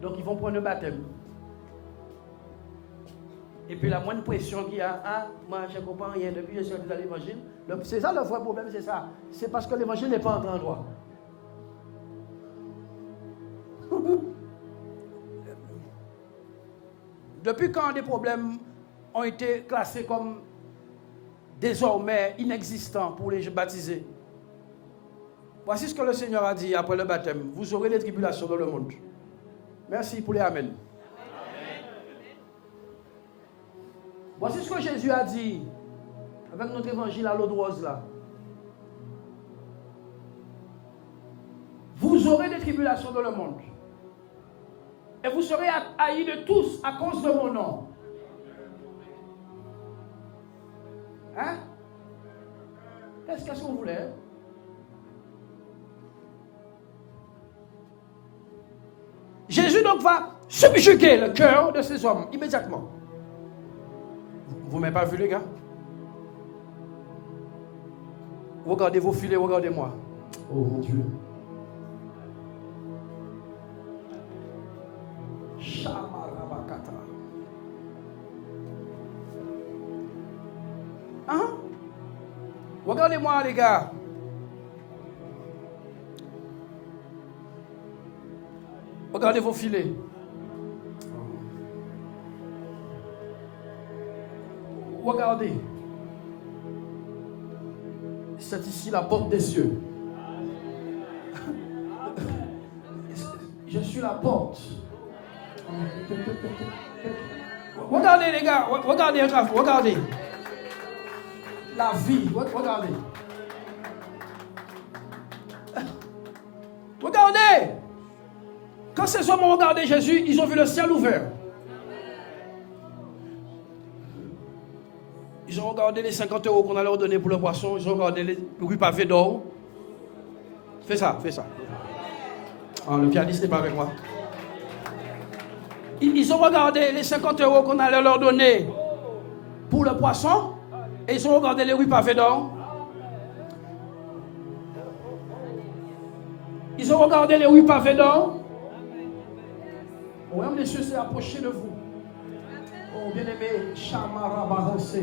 Donc ils vont prendre le baptême. Et puis la moindre pression qu'il y a, moi je ne comprends rien depuis que je suis dans l'évangile. C'est ça le vrai problème, c'est ça. C'est parce que l'évangile n'est pas entré en droit. Depuis quand des problèmes ont été classés comme désormais inexistants pour les baptisés? Voici ce que le Seigneur a dit après le baptême. Vous aurez des tribulations dans le monde. Merci pour les Amen. Amen. Voici ce que Jésus a dit avec notre évangile à l'eau de rose là. Vous aurez des tribulations dans le monde. Et vous serez haïs de tous à cause de mon nom. Hein? Qu'est-ce qu'on voulait? Jésus donc va subjuguer le cœur de ces hommes immédiatement. Vous ne m'avez pas vu les gars? Regardez vos filets, regardez-moi. Oh mon Dieu. Shamarabakata. Hein? Regardez-moi les gars. Regardez vos filets. Regardez. C'est ici la porte des cieux. Je suis la porte. Regardez les gars. Regardez. La vie. Regardez. Regardez. Quand ces hommes ont regardé Jésus, ils ont vu le ciel ouvert. Ils ont regardé les 50 € qu'on allait leur donner pour le poisson. Ils ont regardé les rues pavées d'or. Fais ça. Le pianiste n'est pas avec moi. Ils ont regardé les 50 € qu'on allait leur donner pour le poisson. Et ils ont regardé les rues pavées d'or. Ils ont regardé les rues pavées d'or. Le royaume des cieux s'est approché de vous. Oh, bien-aimé, Shamarabahose.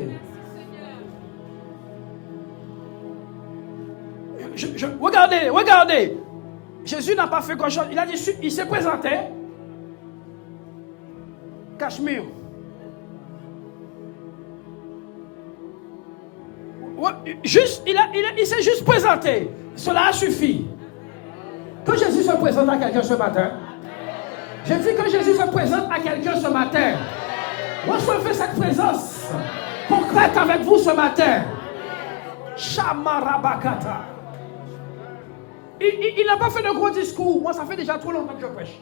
Regardez. Jésus n'a pas fait grand-chose. Il a dit, il s'est présenté. Cachemire. Juste, il s'est juste présenté. Cela a suffi. Que Jésus se présente à quelqu'un ce matin. J'ai dit que Jésus se présente à quelqu'un ce matin. Recevez cette présence concrète avec vous ce matin. Shamarabakata. Il n'a pas fait de gros discours. Moi, ça fait déjà trop longtemps que je prêche.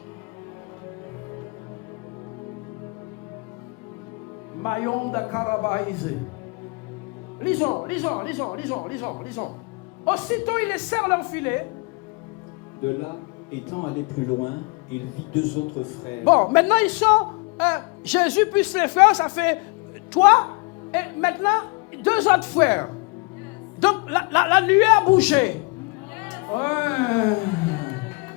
Mayon de Karabaïse. Lisons. Aussitôt, ils laissèrent leur filet. De là, étant allé plus loin, il vit 2 autres frères. Bon, maintenant ils sont... Jésus plus les frères, ça fait toi et maintenant 2 autres frères. Donc la nuée a bougé. Ouais.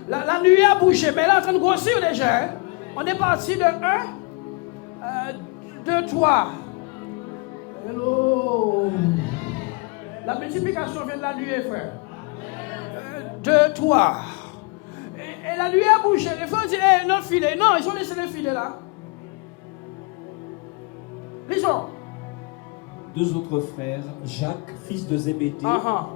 La nuée a bougé, mais elle est en train de grossir déjà. Hein? On est parti de 1, 2, 3. Hello. La multiplication vient de la nuée, frère. 2, 3. Et la nuée a bougé. Les frères disent, non, filet. Non, ils ont laissé les filets là. Lisons. 2 autres frères, Jacques, fils de Zébédée,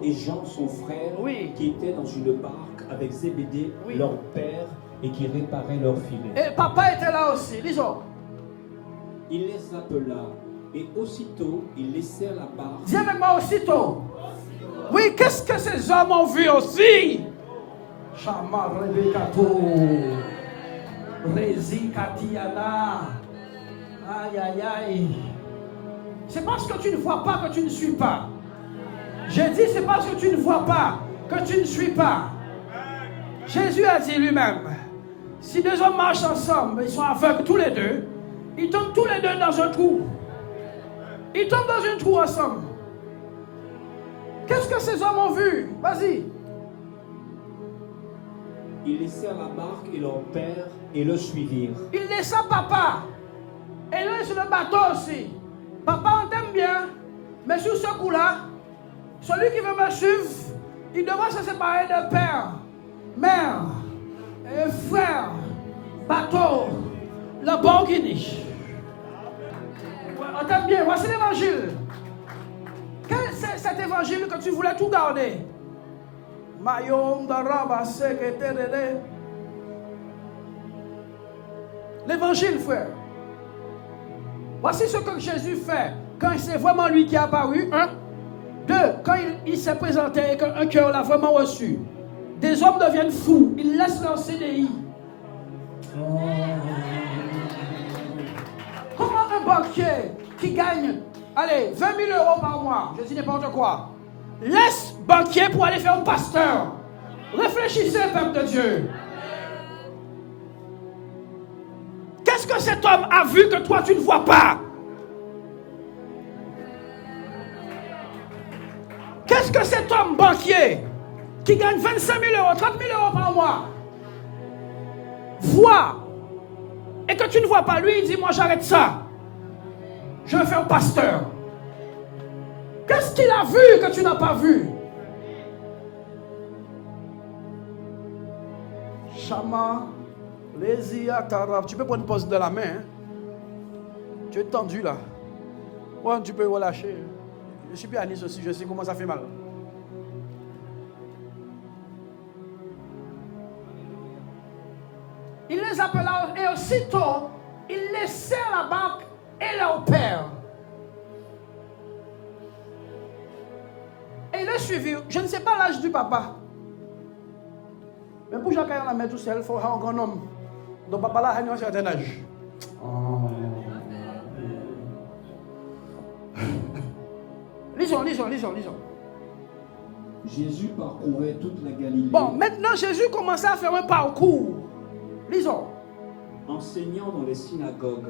et Jean, son frère, qui étaient dans une barque avec Zébédée, leur père, et qui réparaient leurs filets. Et papa était là aussi. Lisons. Il les appela, et aussitôt, ils laissèrent la barque. Dis avec moi aussitôt. Oui, qu'est-ce que ces hommes ont vu aussi? Chamar Rebekato, Rezi Katiana. Aïe, aïe, aïe. C'est parce que tu ne vois pas que tu ne suis pas. J'ai dit, c'est parce que tu ne vois pas que tu ne suis pas. Jésus a dit lui-même, si 2 hommes marchent ensemble, ils sont aveugles tous les 2, ils tombent tous les 2 dans un trou. Ils tombent dans un trou ensemble. Qu'est-ce que ces hommes ont vu? Vas-y. Ils laissèrent la barque et leur père et le suivirent. Ils laissèrent papa. Et là, sur le bateau aussi. Papa, on t'aime bien. Mais sur ce coup-là, celui qui veut me suivre, il devra se séparer de père, mère, et frère, bateau, le Borghini. On t'aime bien. Voici l'évangile. Quel est cet évangile que tu voulais tout garder? L'évangile, frère. Voici ce que Jésus fait quand c'est vraiment lui qui est apparu. 1. 2. Quand il s'est présenté et qu'un cœur l'a vraiment reçu. Des hommes deviennent fous. Ils laissent leur CDI. Comment un banquier qui gagne, allez, 20 000 € par mois, je dis n'importe quoi, laisse banquier pour aller faire un pasteur? Réfléchissez, peuple de Dieu. Qu'est-ce que cet homme a vu que toi tu ne vois pas? Qu'est-ce que cet homme banquier qui gagne 25 000 €, 30 000 € par mois voit et que tu ne vois pas? Lui, il dit, moi j'arrête ça. Je vais faire pasteur. Qu'est-ce qu'il a vu que tu n'as pas vu? Chama. Tu peux prendre une pause de la main. Hein? Tu es tendu là. Ouais, tu peux relâcher. Je suis pianiste aussi, je sais comment ça fait mal. Il les appela et aussitôt, ils laissèrent la barque et leur père. Et ils le suivirent. Je ne sais pas l'âge du papa. Mais pour Jacques, on la met tout seul, il faut avoir un grand homme. Donc papa là, il a un certain âge. Lisons. Jésus parcourait toute la Galilée. Bon, maintenant Jésus commençait à faire un parcours. Lisons. Enseignant dans les synagogues.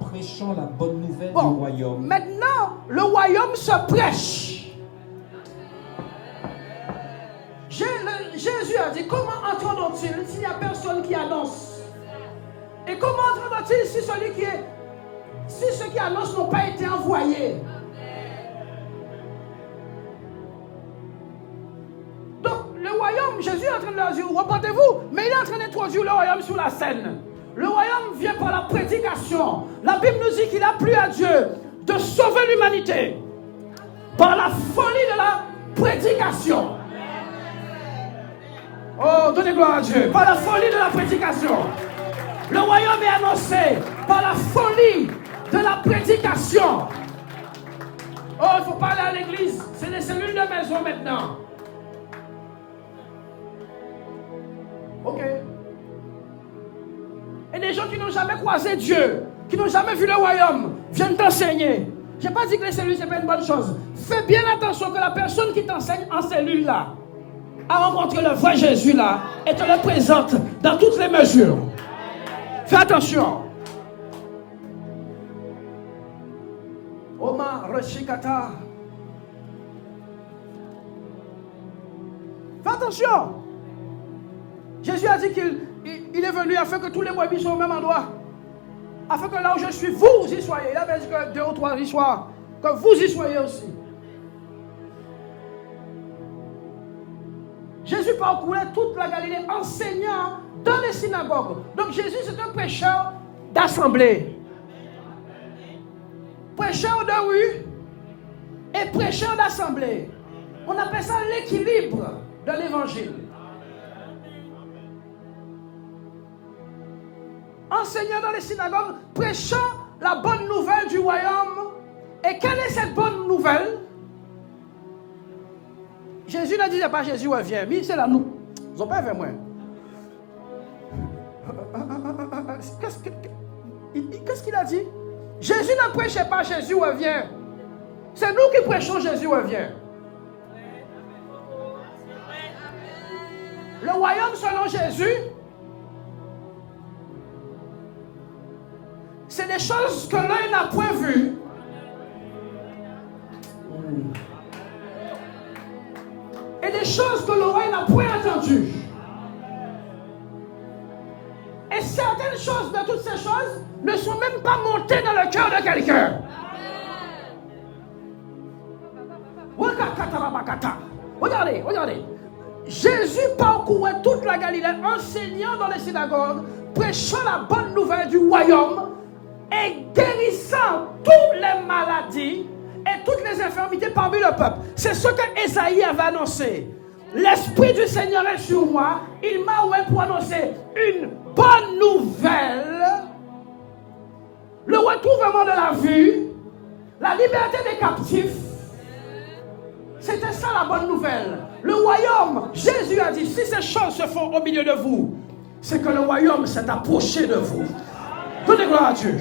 Prêchant la bonne nouvelle du royaume. Maintenant, le royaume se prêche. Jésus a dit, comment entendront-ils s'il n'y a personne qui annonce? Et comment entendront-ils si ceux qui annoncent n'ont pas été envoyés? Donc, le royaume, Jésus est en train de leur dire, repentez-vous, mais il est en train d'introduire le royaume sur la scène. Le royaume vient par la prédication. La Bible nous dit qu'il a plu à Dieu de sauver l'humanité. par la folie de la prédication. Oh, donnez gloire à Dieu. Par la folie de la prédication. Le royaume est annoncé par la folie de la prédication. Oh, il faut pas aller à l'église. C'est des cellules de maison maintenant. Ok. Et des gens qui n'ont jamais croisé Dieu, qui n'ont jamais vu le royaume, viennent t'enseigner. Je n'ai pas dit que les cellules, ce n'est pas une bonne chose. Fais bien attention que la personne qui t'enseigne en cellule là a rencontré le vrai Jésus là et te le présente dans toutes les mesures. Fais attention. Oma Reshikata. Fais attention. Jésus a dit qu'il est venu afin que tous les brebis soient au même endroit. Afin que là où je suis, vous y soyez. Il avait dit que 2 ou 3 y soient. Que vous y soyez aussi. Jésus parcourait toute la Galilée enseignant dans les synagogues. Donc Jésus c'est un prêcheur d'assemblée. Prêcheur de rue et prêcheur d'assemblée. On appelle ça l'équilibre de l'évangile. Enseignant dans les synagogues, prêchant la bonne nouvelle du royaume. Et quelle est cette bonne nouvelle? Jésus ne disait pas Jésus revient, mais c'est là nous. Ils n'ont pas vu moi. Qu'est-ce qu'il a dit? Jésus ne prêchait pas Jésus revient. C'est nous qui prêchons Jésus revient. Le royaume selon Jésus, c'est des choses que l'œil n'a point vues. Et des choses que l'oreille n'a point entendues. Et certaines choses de toutes ces choses ne sont même pas montées dans le cœur de quelqu'un. Regardez, regardez. Jésus parcourait toute la Galilée, enseignant dans les synagogues, prêchant la bonne nouvelle du royaume et guérissant toutes les maladies et toutes les infirmités parmi le peuple. C'est ce que Ésaïe avait annoncé. L'Esprit du Seigneur est sur moi. Il m'a ouvert pour annoncer une bonne nouvelle. Le recouvrement de la vue, la liberté des captifs. C'était ça la bonne nouvelle. Le royaume, Jésus a dit, si ces choses se font au milieu de vous, c'est que le royaume s'est approché de vous. Donnez gloire à Dieu.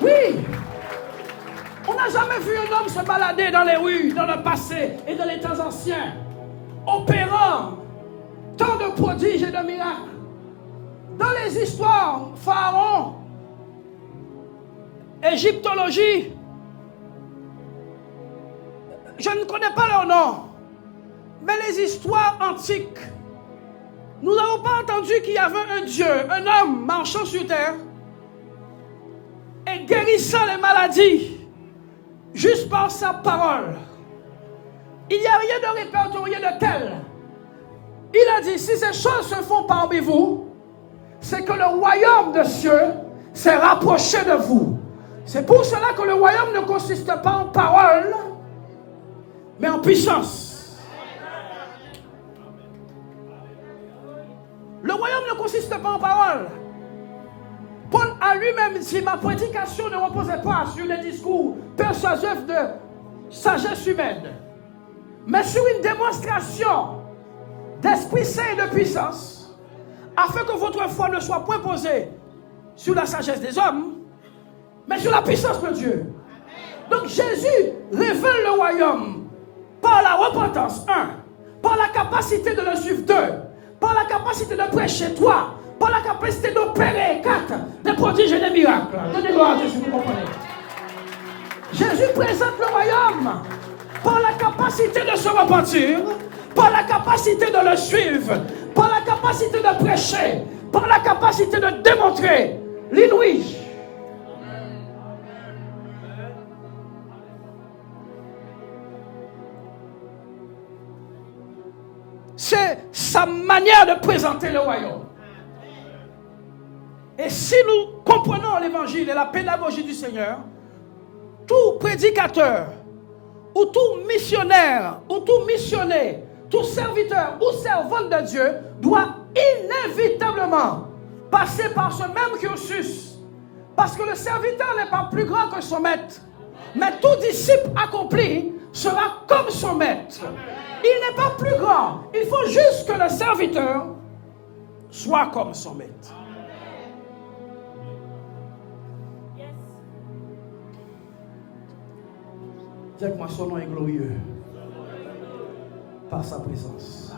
Oui. On n'a jamais vu un homme se balader dans les rues, dans le passé et dans les temps anciens, opérant tant de prodiges et de miracles. Dans les histoires, Pharaon, égyptologie, je ne connais pas leur nom, mais les histoires antiques, nous n'avons pas entendu qu'il y avait un Dieu, un homme marchant sur terre et guérissant les maladies juste par sa parole. Il n'y a rien de répertorié de tel. Il a dit, si ces choses se font parmi vous, c'est que le royaume de cieux s'est rapproché de vous. C'est pour cela que le royaume ne consiste pas en parole, mais en puissance. Le royaume ne consiste pas en parole. Paul a lui-même dit, ma prédication ne reposait pas sur les discours persuasifs de sagesse humaine, mais sur une démonstration d'Esprit Saint et de puissance, afin que votre foi ne soit point posée sur la sagesse des hommes, mais sur la puissance de Dieu. Donc Jésus révèle le royaume par la repentance, 1, par la capacité de le suivre, 2, par la capacité de prêcher, 3, par la capacité d'opérer, 4, des prodiges et des miracles. Donnez gloire à Dieu si vous comprenez. Jésus présente le royaume par la capacité de se repentir, par la capacité de le suivre, par la capacité de prêcher, par la capacité de démontrer l'inouïe. C'est sa manière de présenter le royaume. Et si nous comprenons l'évangile et la pédagogie du Seigneur, tout prédicateur ou tout missionnaire, ou tout missionnaire, tout serviteur ou servante de Dieu doit inévitablement passer par ce même cursus. Parce que le serviteur n'est pas plus grand que son maître. Mais tout disciple accompli sera comme son maître. Il n'est pas plus grand. Il faut juste que le serviteur soit comme son maître. Dis que moi, son nom est glorieux par sa présence.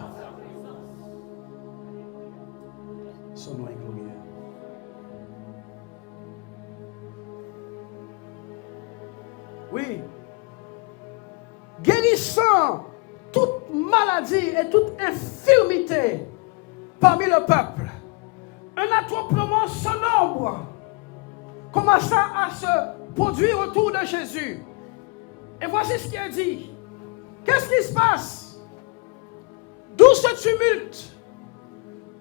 Son nom est glorieux. Oui. Guérissant toute maladie et toute infirmité parmi le peuple. Un attroupement sans nombre commença à se produire autour de Jésus. Et voici ce qui est dit. Qu'est-ce qui se passe? D'où ce tumulte?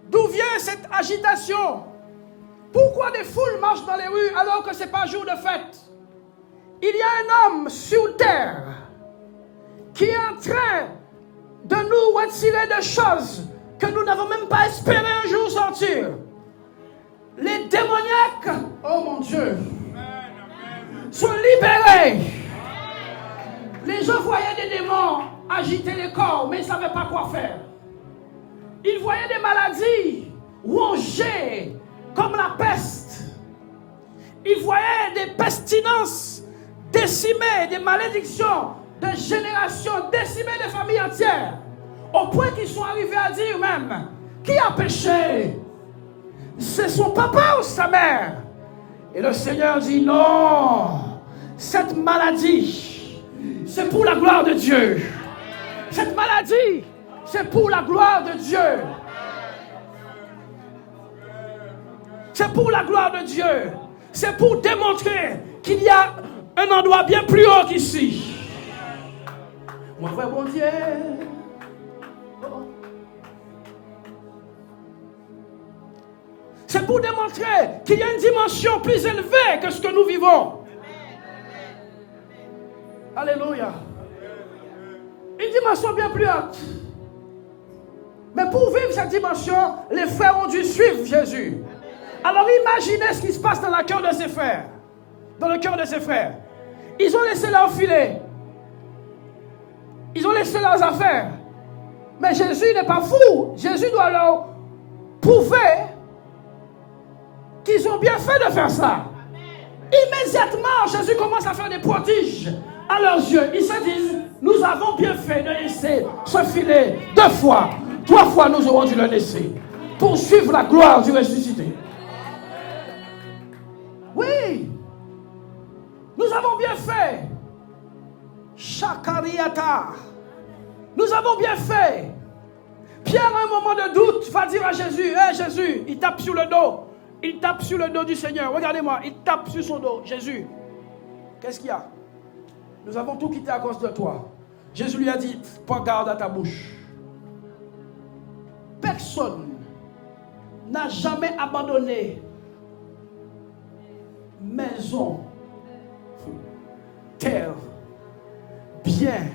D'où vient cette agitation? Pourquoi des foules marchent dans les rues alors que ce n'est pas jour de fête? Il y a un homme sur terre qui est en train de nous retirer des choses que nous n'avons même pas espéré un jour sortir. Les démoniaques, oh mon Dieu, sont libérés. Les gens voyaient des démons agiter les corps, mais ils ne savaient pas quoi faire. Ils voyaient des maladies rongées comme la peste. Ils voyaient des pestilences décimer, des malédictions de générations, décimer des familles entières, au point qu'ils sont arrivés à dire même, qui a péché? C'est son papa ou sa mère? Et le Seigneur dit, non, cette maladie, c'est pour la gloire de Dieu. Cette maladie, c'est pour la gloire de Dieu. C'est pour la gloire de Dieu. C'est pour démontrer qu'il y a un endroit bien plus haut qu'ici. Mon frère, bon Dieu. C'est pour démontrer qu'il y a une dimension plus élevée que ce que nous vivons. Alléluia. Une dimension bien plus haute. Mais pour vivre cette dimension, les frères ont dû suivre Jésus. Alors imaginez ce qui se passe dans le cœur de ses frères. Dans le cœur de ses frères. Ils ont laissé leur filet. Ils ont laissé leurs affaires. Mais Jésus n'est pas fou. Jésus doit leur prouver qu'ils ont bien fait de faire ça. Immédiatement, Jésus commence à faire des prodiges à leurs yeux. Ils se disent, nous avons bien fait de laisser ce filet 2 fois. 3 fois, nous aurons dû le laisser pour suivre la gloire du ressuscité. Oui, nous avons bien fait. Shakariata. Nous avons bien fait. Pierre, à un moment de doute, va dire à Jésus, hé Jésus, il tape sur le dos. Il tape sur le dos du Seigneur. Regardez-moi, il tape sur son dos. Jésus, qu'est-ce qu'il y a? Nous avons tout quitté à cause de toi. Jésus lui a dit, prends garde à ta bouche. Personne n'a jamais abandonné maison, terre, bien,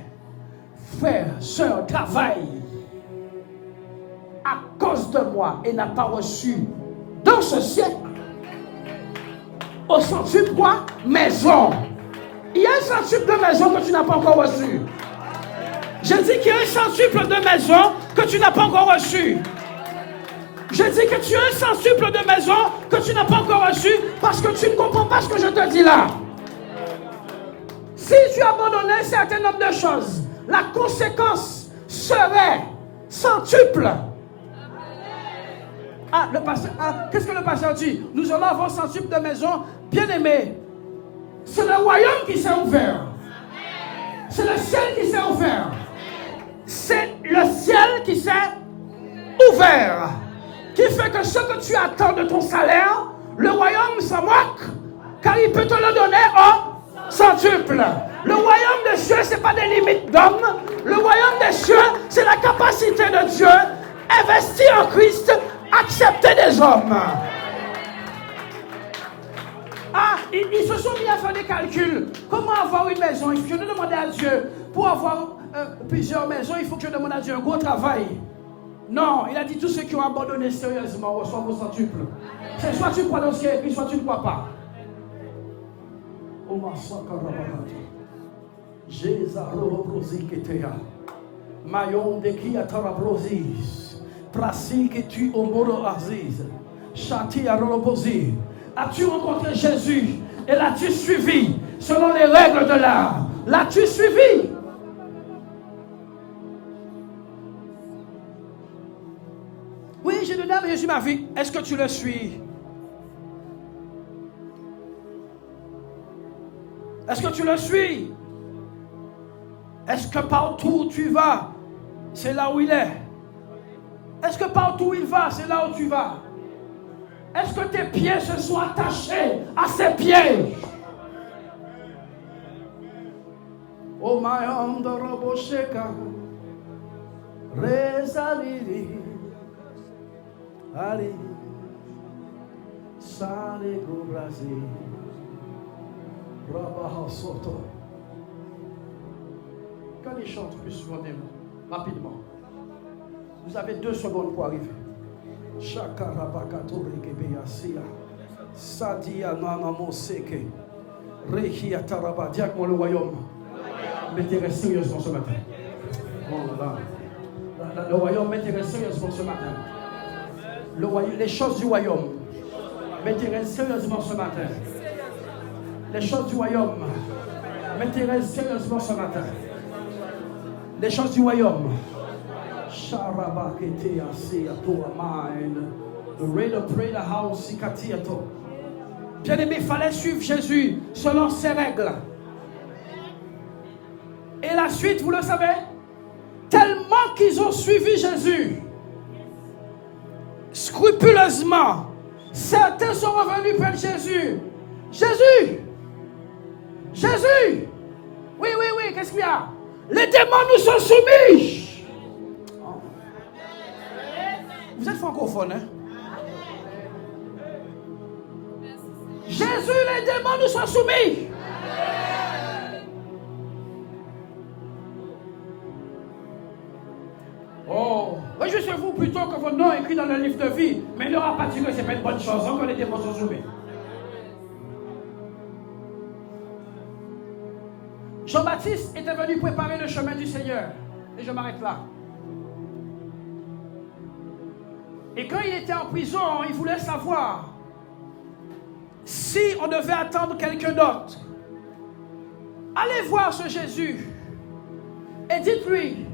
frère, soeur, travail, à cause de moi et n'a pas reçu dans ce siècle au centuple quoi? Maison. Il y a un centuple de maison que tu n'as pas encore reçu. Je dis qu'il y a un centuple de maison que tu n'as pas encore reçu. Je dis que tu as un centuple de maison que tu n'as pas encore reçu parce que tu ne comprends pas ce que je te dis là. Si tu abandonnais un certain nombre de choses, la conséquence serait centuple. Ah, qu'est-ce que le pasteur dit? Nous allons avoir centuple de maison. Bien aimé, c'est le royaume qui s'est ouvert. C'est le ciel qui s'est ouvert. C'est le ciel qui s'est ouvert. Qui fait que ce que tu attends de ton salaire, le royaume s'en moque, car il peut te le donner en centuple. Le royaume des cieux, ce n'est pas des limites d'hommes. Le royaume des cieux, c'est la capacité de Dieu investie en Christ, accepter des hommes. Ah, ils se sont mis à faire des calculs. Comment avoir une maison? Il faut que je demande à Dieu. Pour avoir plusieurs maisons, il faut que je demande à Dieu un gros travail. Non, il a dit tous ceux qui ont abandonné sérieusement reçoivent au centuple. C'est soit tu crois dans ce qui est écrit, soit tu ne crois pas. Mayon de qui a tarabrosis, Prasi que tu omoro aziz, Chati a rolobosi. As-tu rencontré Jésus et l'as-tu suivi selon les règles de l'art? L'as-tu suivi? Oui, j'ai donné à Jésus ma vie. Est-ce que tu le suis? Est-ce que tu le suis? Est-ce que partout où tu vas, c'est là où il est? Est-ce que partout où il va, c'est là où tu vas? Est-ce que tes pieds se sont attachés à ses pieds? Oh my hand robosheka rezaliri ali sale go Brasil rabaha soto. Quand ils chantent plus souvent des mots, rapidement. Vous avez 2 secondes pour arriver. Shakarabakatori kebeyasia. Sadia nana moseke. Rekia taraba. Dis avec moi le royaume. Mettez sérieusement ce matin. Oh là. Le royaume, mettez sérieusement ce matin. Les choses du royaume. Mettez sérieusement ce matin. Les choses du royaume. Mettez sérieusement ce matin. Les choses du royaume. Bien aimé, il fallait suivre Jésus selon ses règles. Et la suite, vous le savez, tellement qu'ils ont suivi Jésus scrupuleusement, certains sont revenus près de Jésus. Jésus! Jésus! Oui, qu'est-ce qu'il y a? Les démons nous sont soumis. Vous êtes francophone, hein? Jésus, les démons nous sont soumis. Oh, réjouissez-vous plutôt que votre nom est écrit dans le livre de vie. Mais il n'aura pas dit que ce n'est pas une bonne chose, hein, que les démons sont soumis. Jean-Baptiste était venu préparer le chemin du Seigneur. Et je m'arrête là. Et quand il était en prison, il voulait savoir si on devait attendre quelqu'un d'autre. Allez voir ce Jésus et dites-lui,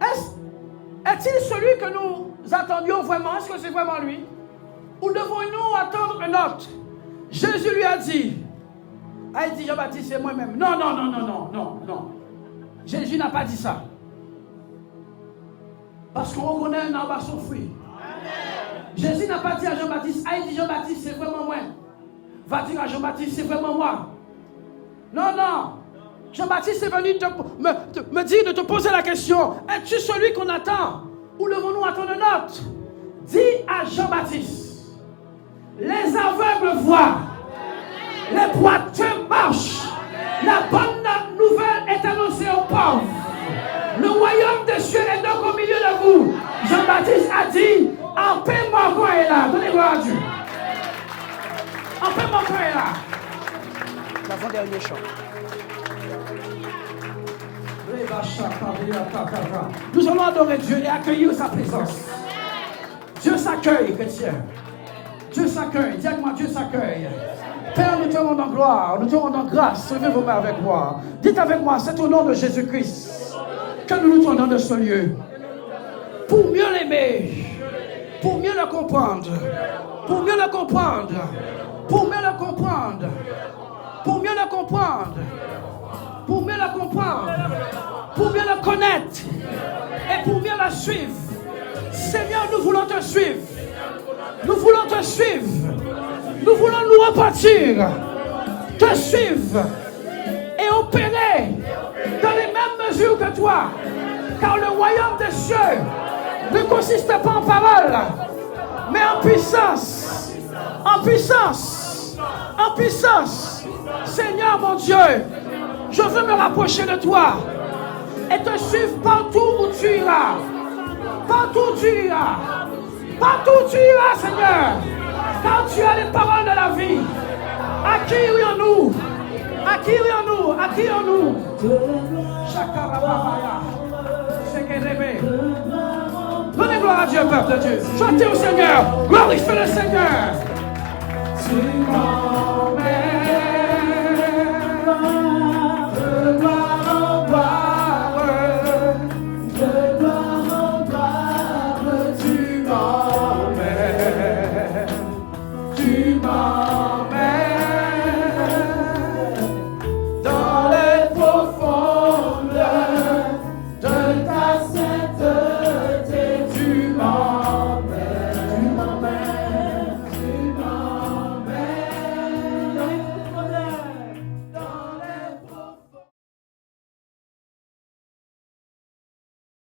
est-il celui que nous attendions vraiment? Est-ce que c'est vraiment lui? Ou devons-nous attendre un autre? Jésus lui a dit, il dit Jean-Baptiste, c'est moi-même. Non. Jésus n'a pas dit ça. Parce qu'on reconnaît un arbre à son fruit. Jésus n'a pas dit à Jean-Baptiste, il dit Jean-Baptiste, c'est vraiment moi. Va dire à Jean-Baptiste, c'est vraiment moi. Non. Jean-Baptiste est venu me dire de te poser la question, es-tu celui qu'on attend? Ou devons-nous attendre un autre? Dis à Jean-Baptiste, les aveugles voient, les boiteux marchent, la bonne nouvelle est annoncée aux pauvres. Le royaume des cieux est donc au milieu de vous. Jean-Baptiste a dit, en paix mon corps est là. Donnez gloire à Dieu. En paix mon corps est là. L'avant-dernier chant. Nous allons adorer Dieu et accueillir sa présence. Dieu s'accueille, chrétien. Dieu s'accueille. Dis avec moi, Dieu s'accueille. Père, nous te rendons gloire, nous te rendons grâce. Levez vos mains avec moi. Dites avec moi, c'est au nom de Jésus-Christ que nous nous tournons de ce lieu. Pour mieux l'aimer, pour mieux le comprendre, pour mieux le comprendre, pour mieux le comprendre, pour mieux le comprendre, pour mieux le comprendre, pour mieux le connaître et pour mieux le suivre. Seigneur, nous voulons te suivre. Nous voulons te suivre. Nous voulons nous repartir, te suivre et opérer dans les mêmes mesures que toi. Car le royaume des cieux ne consiste pas en paroles, mais en puissance. En puissance. En puissance. Seigneur mon Dieu, je veux me rapprocher de toi et te suivre partout où tu iras. Partout où tu iras. Partout où tu iras, Seigneur. Car tu as les paroles de la vie. Accueillons-nous. Accueillons-nous. Accueillons-nous. Donnez gloire à Dieu, peuple de Dieu. Chantez au Seigneur. Glorifiez le Seigneur.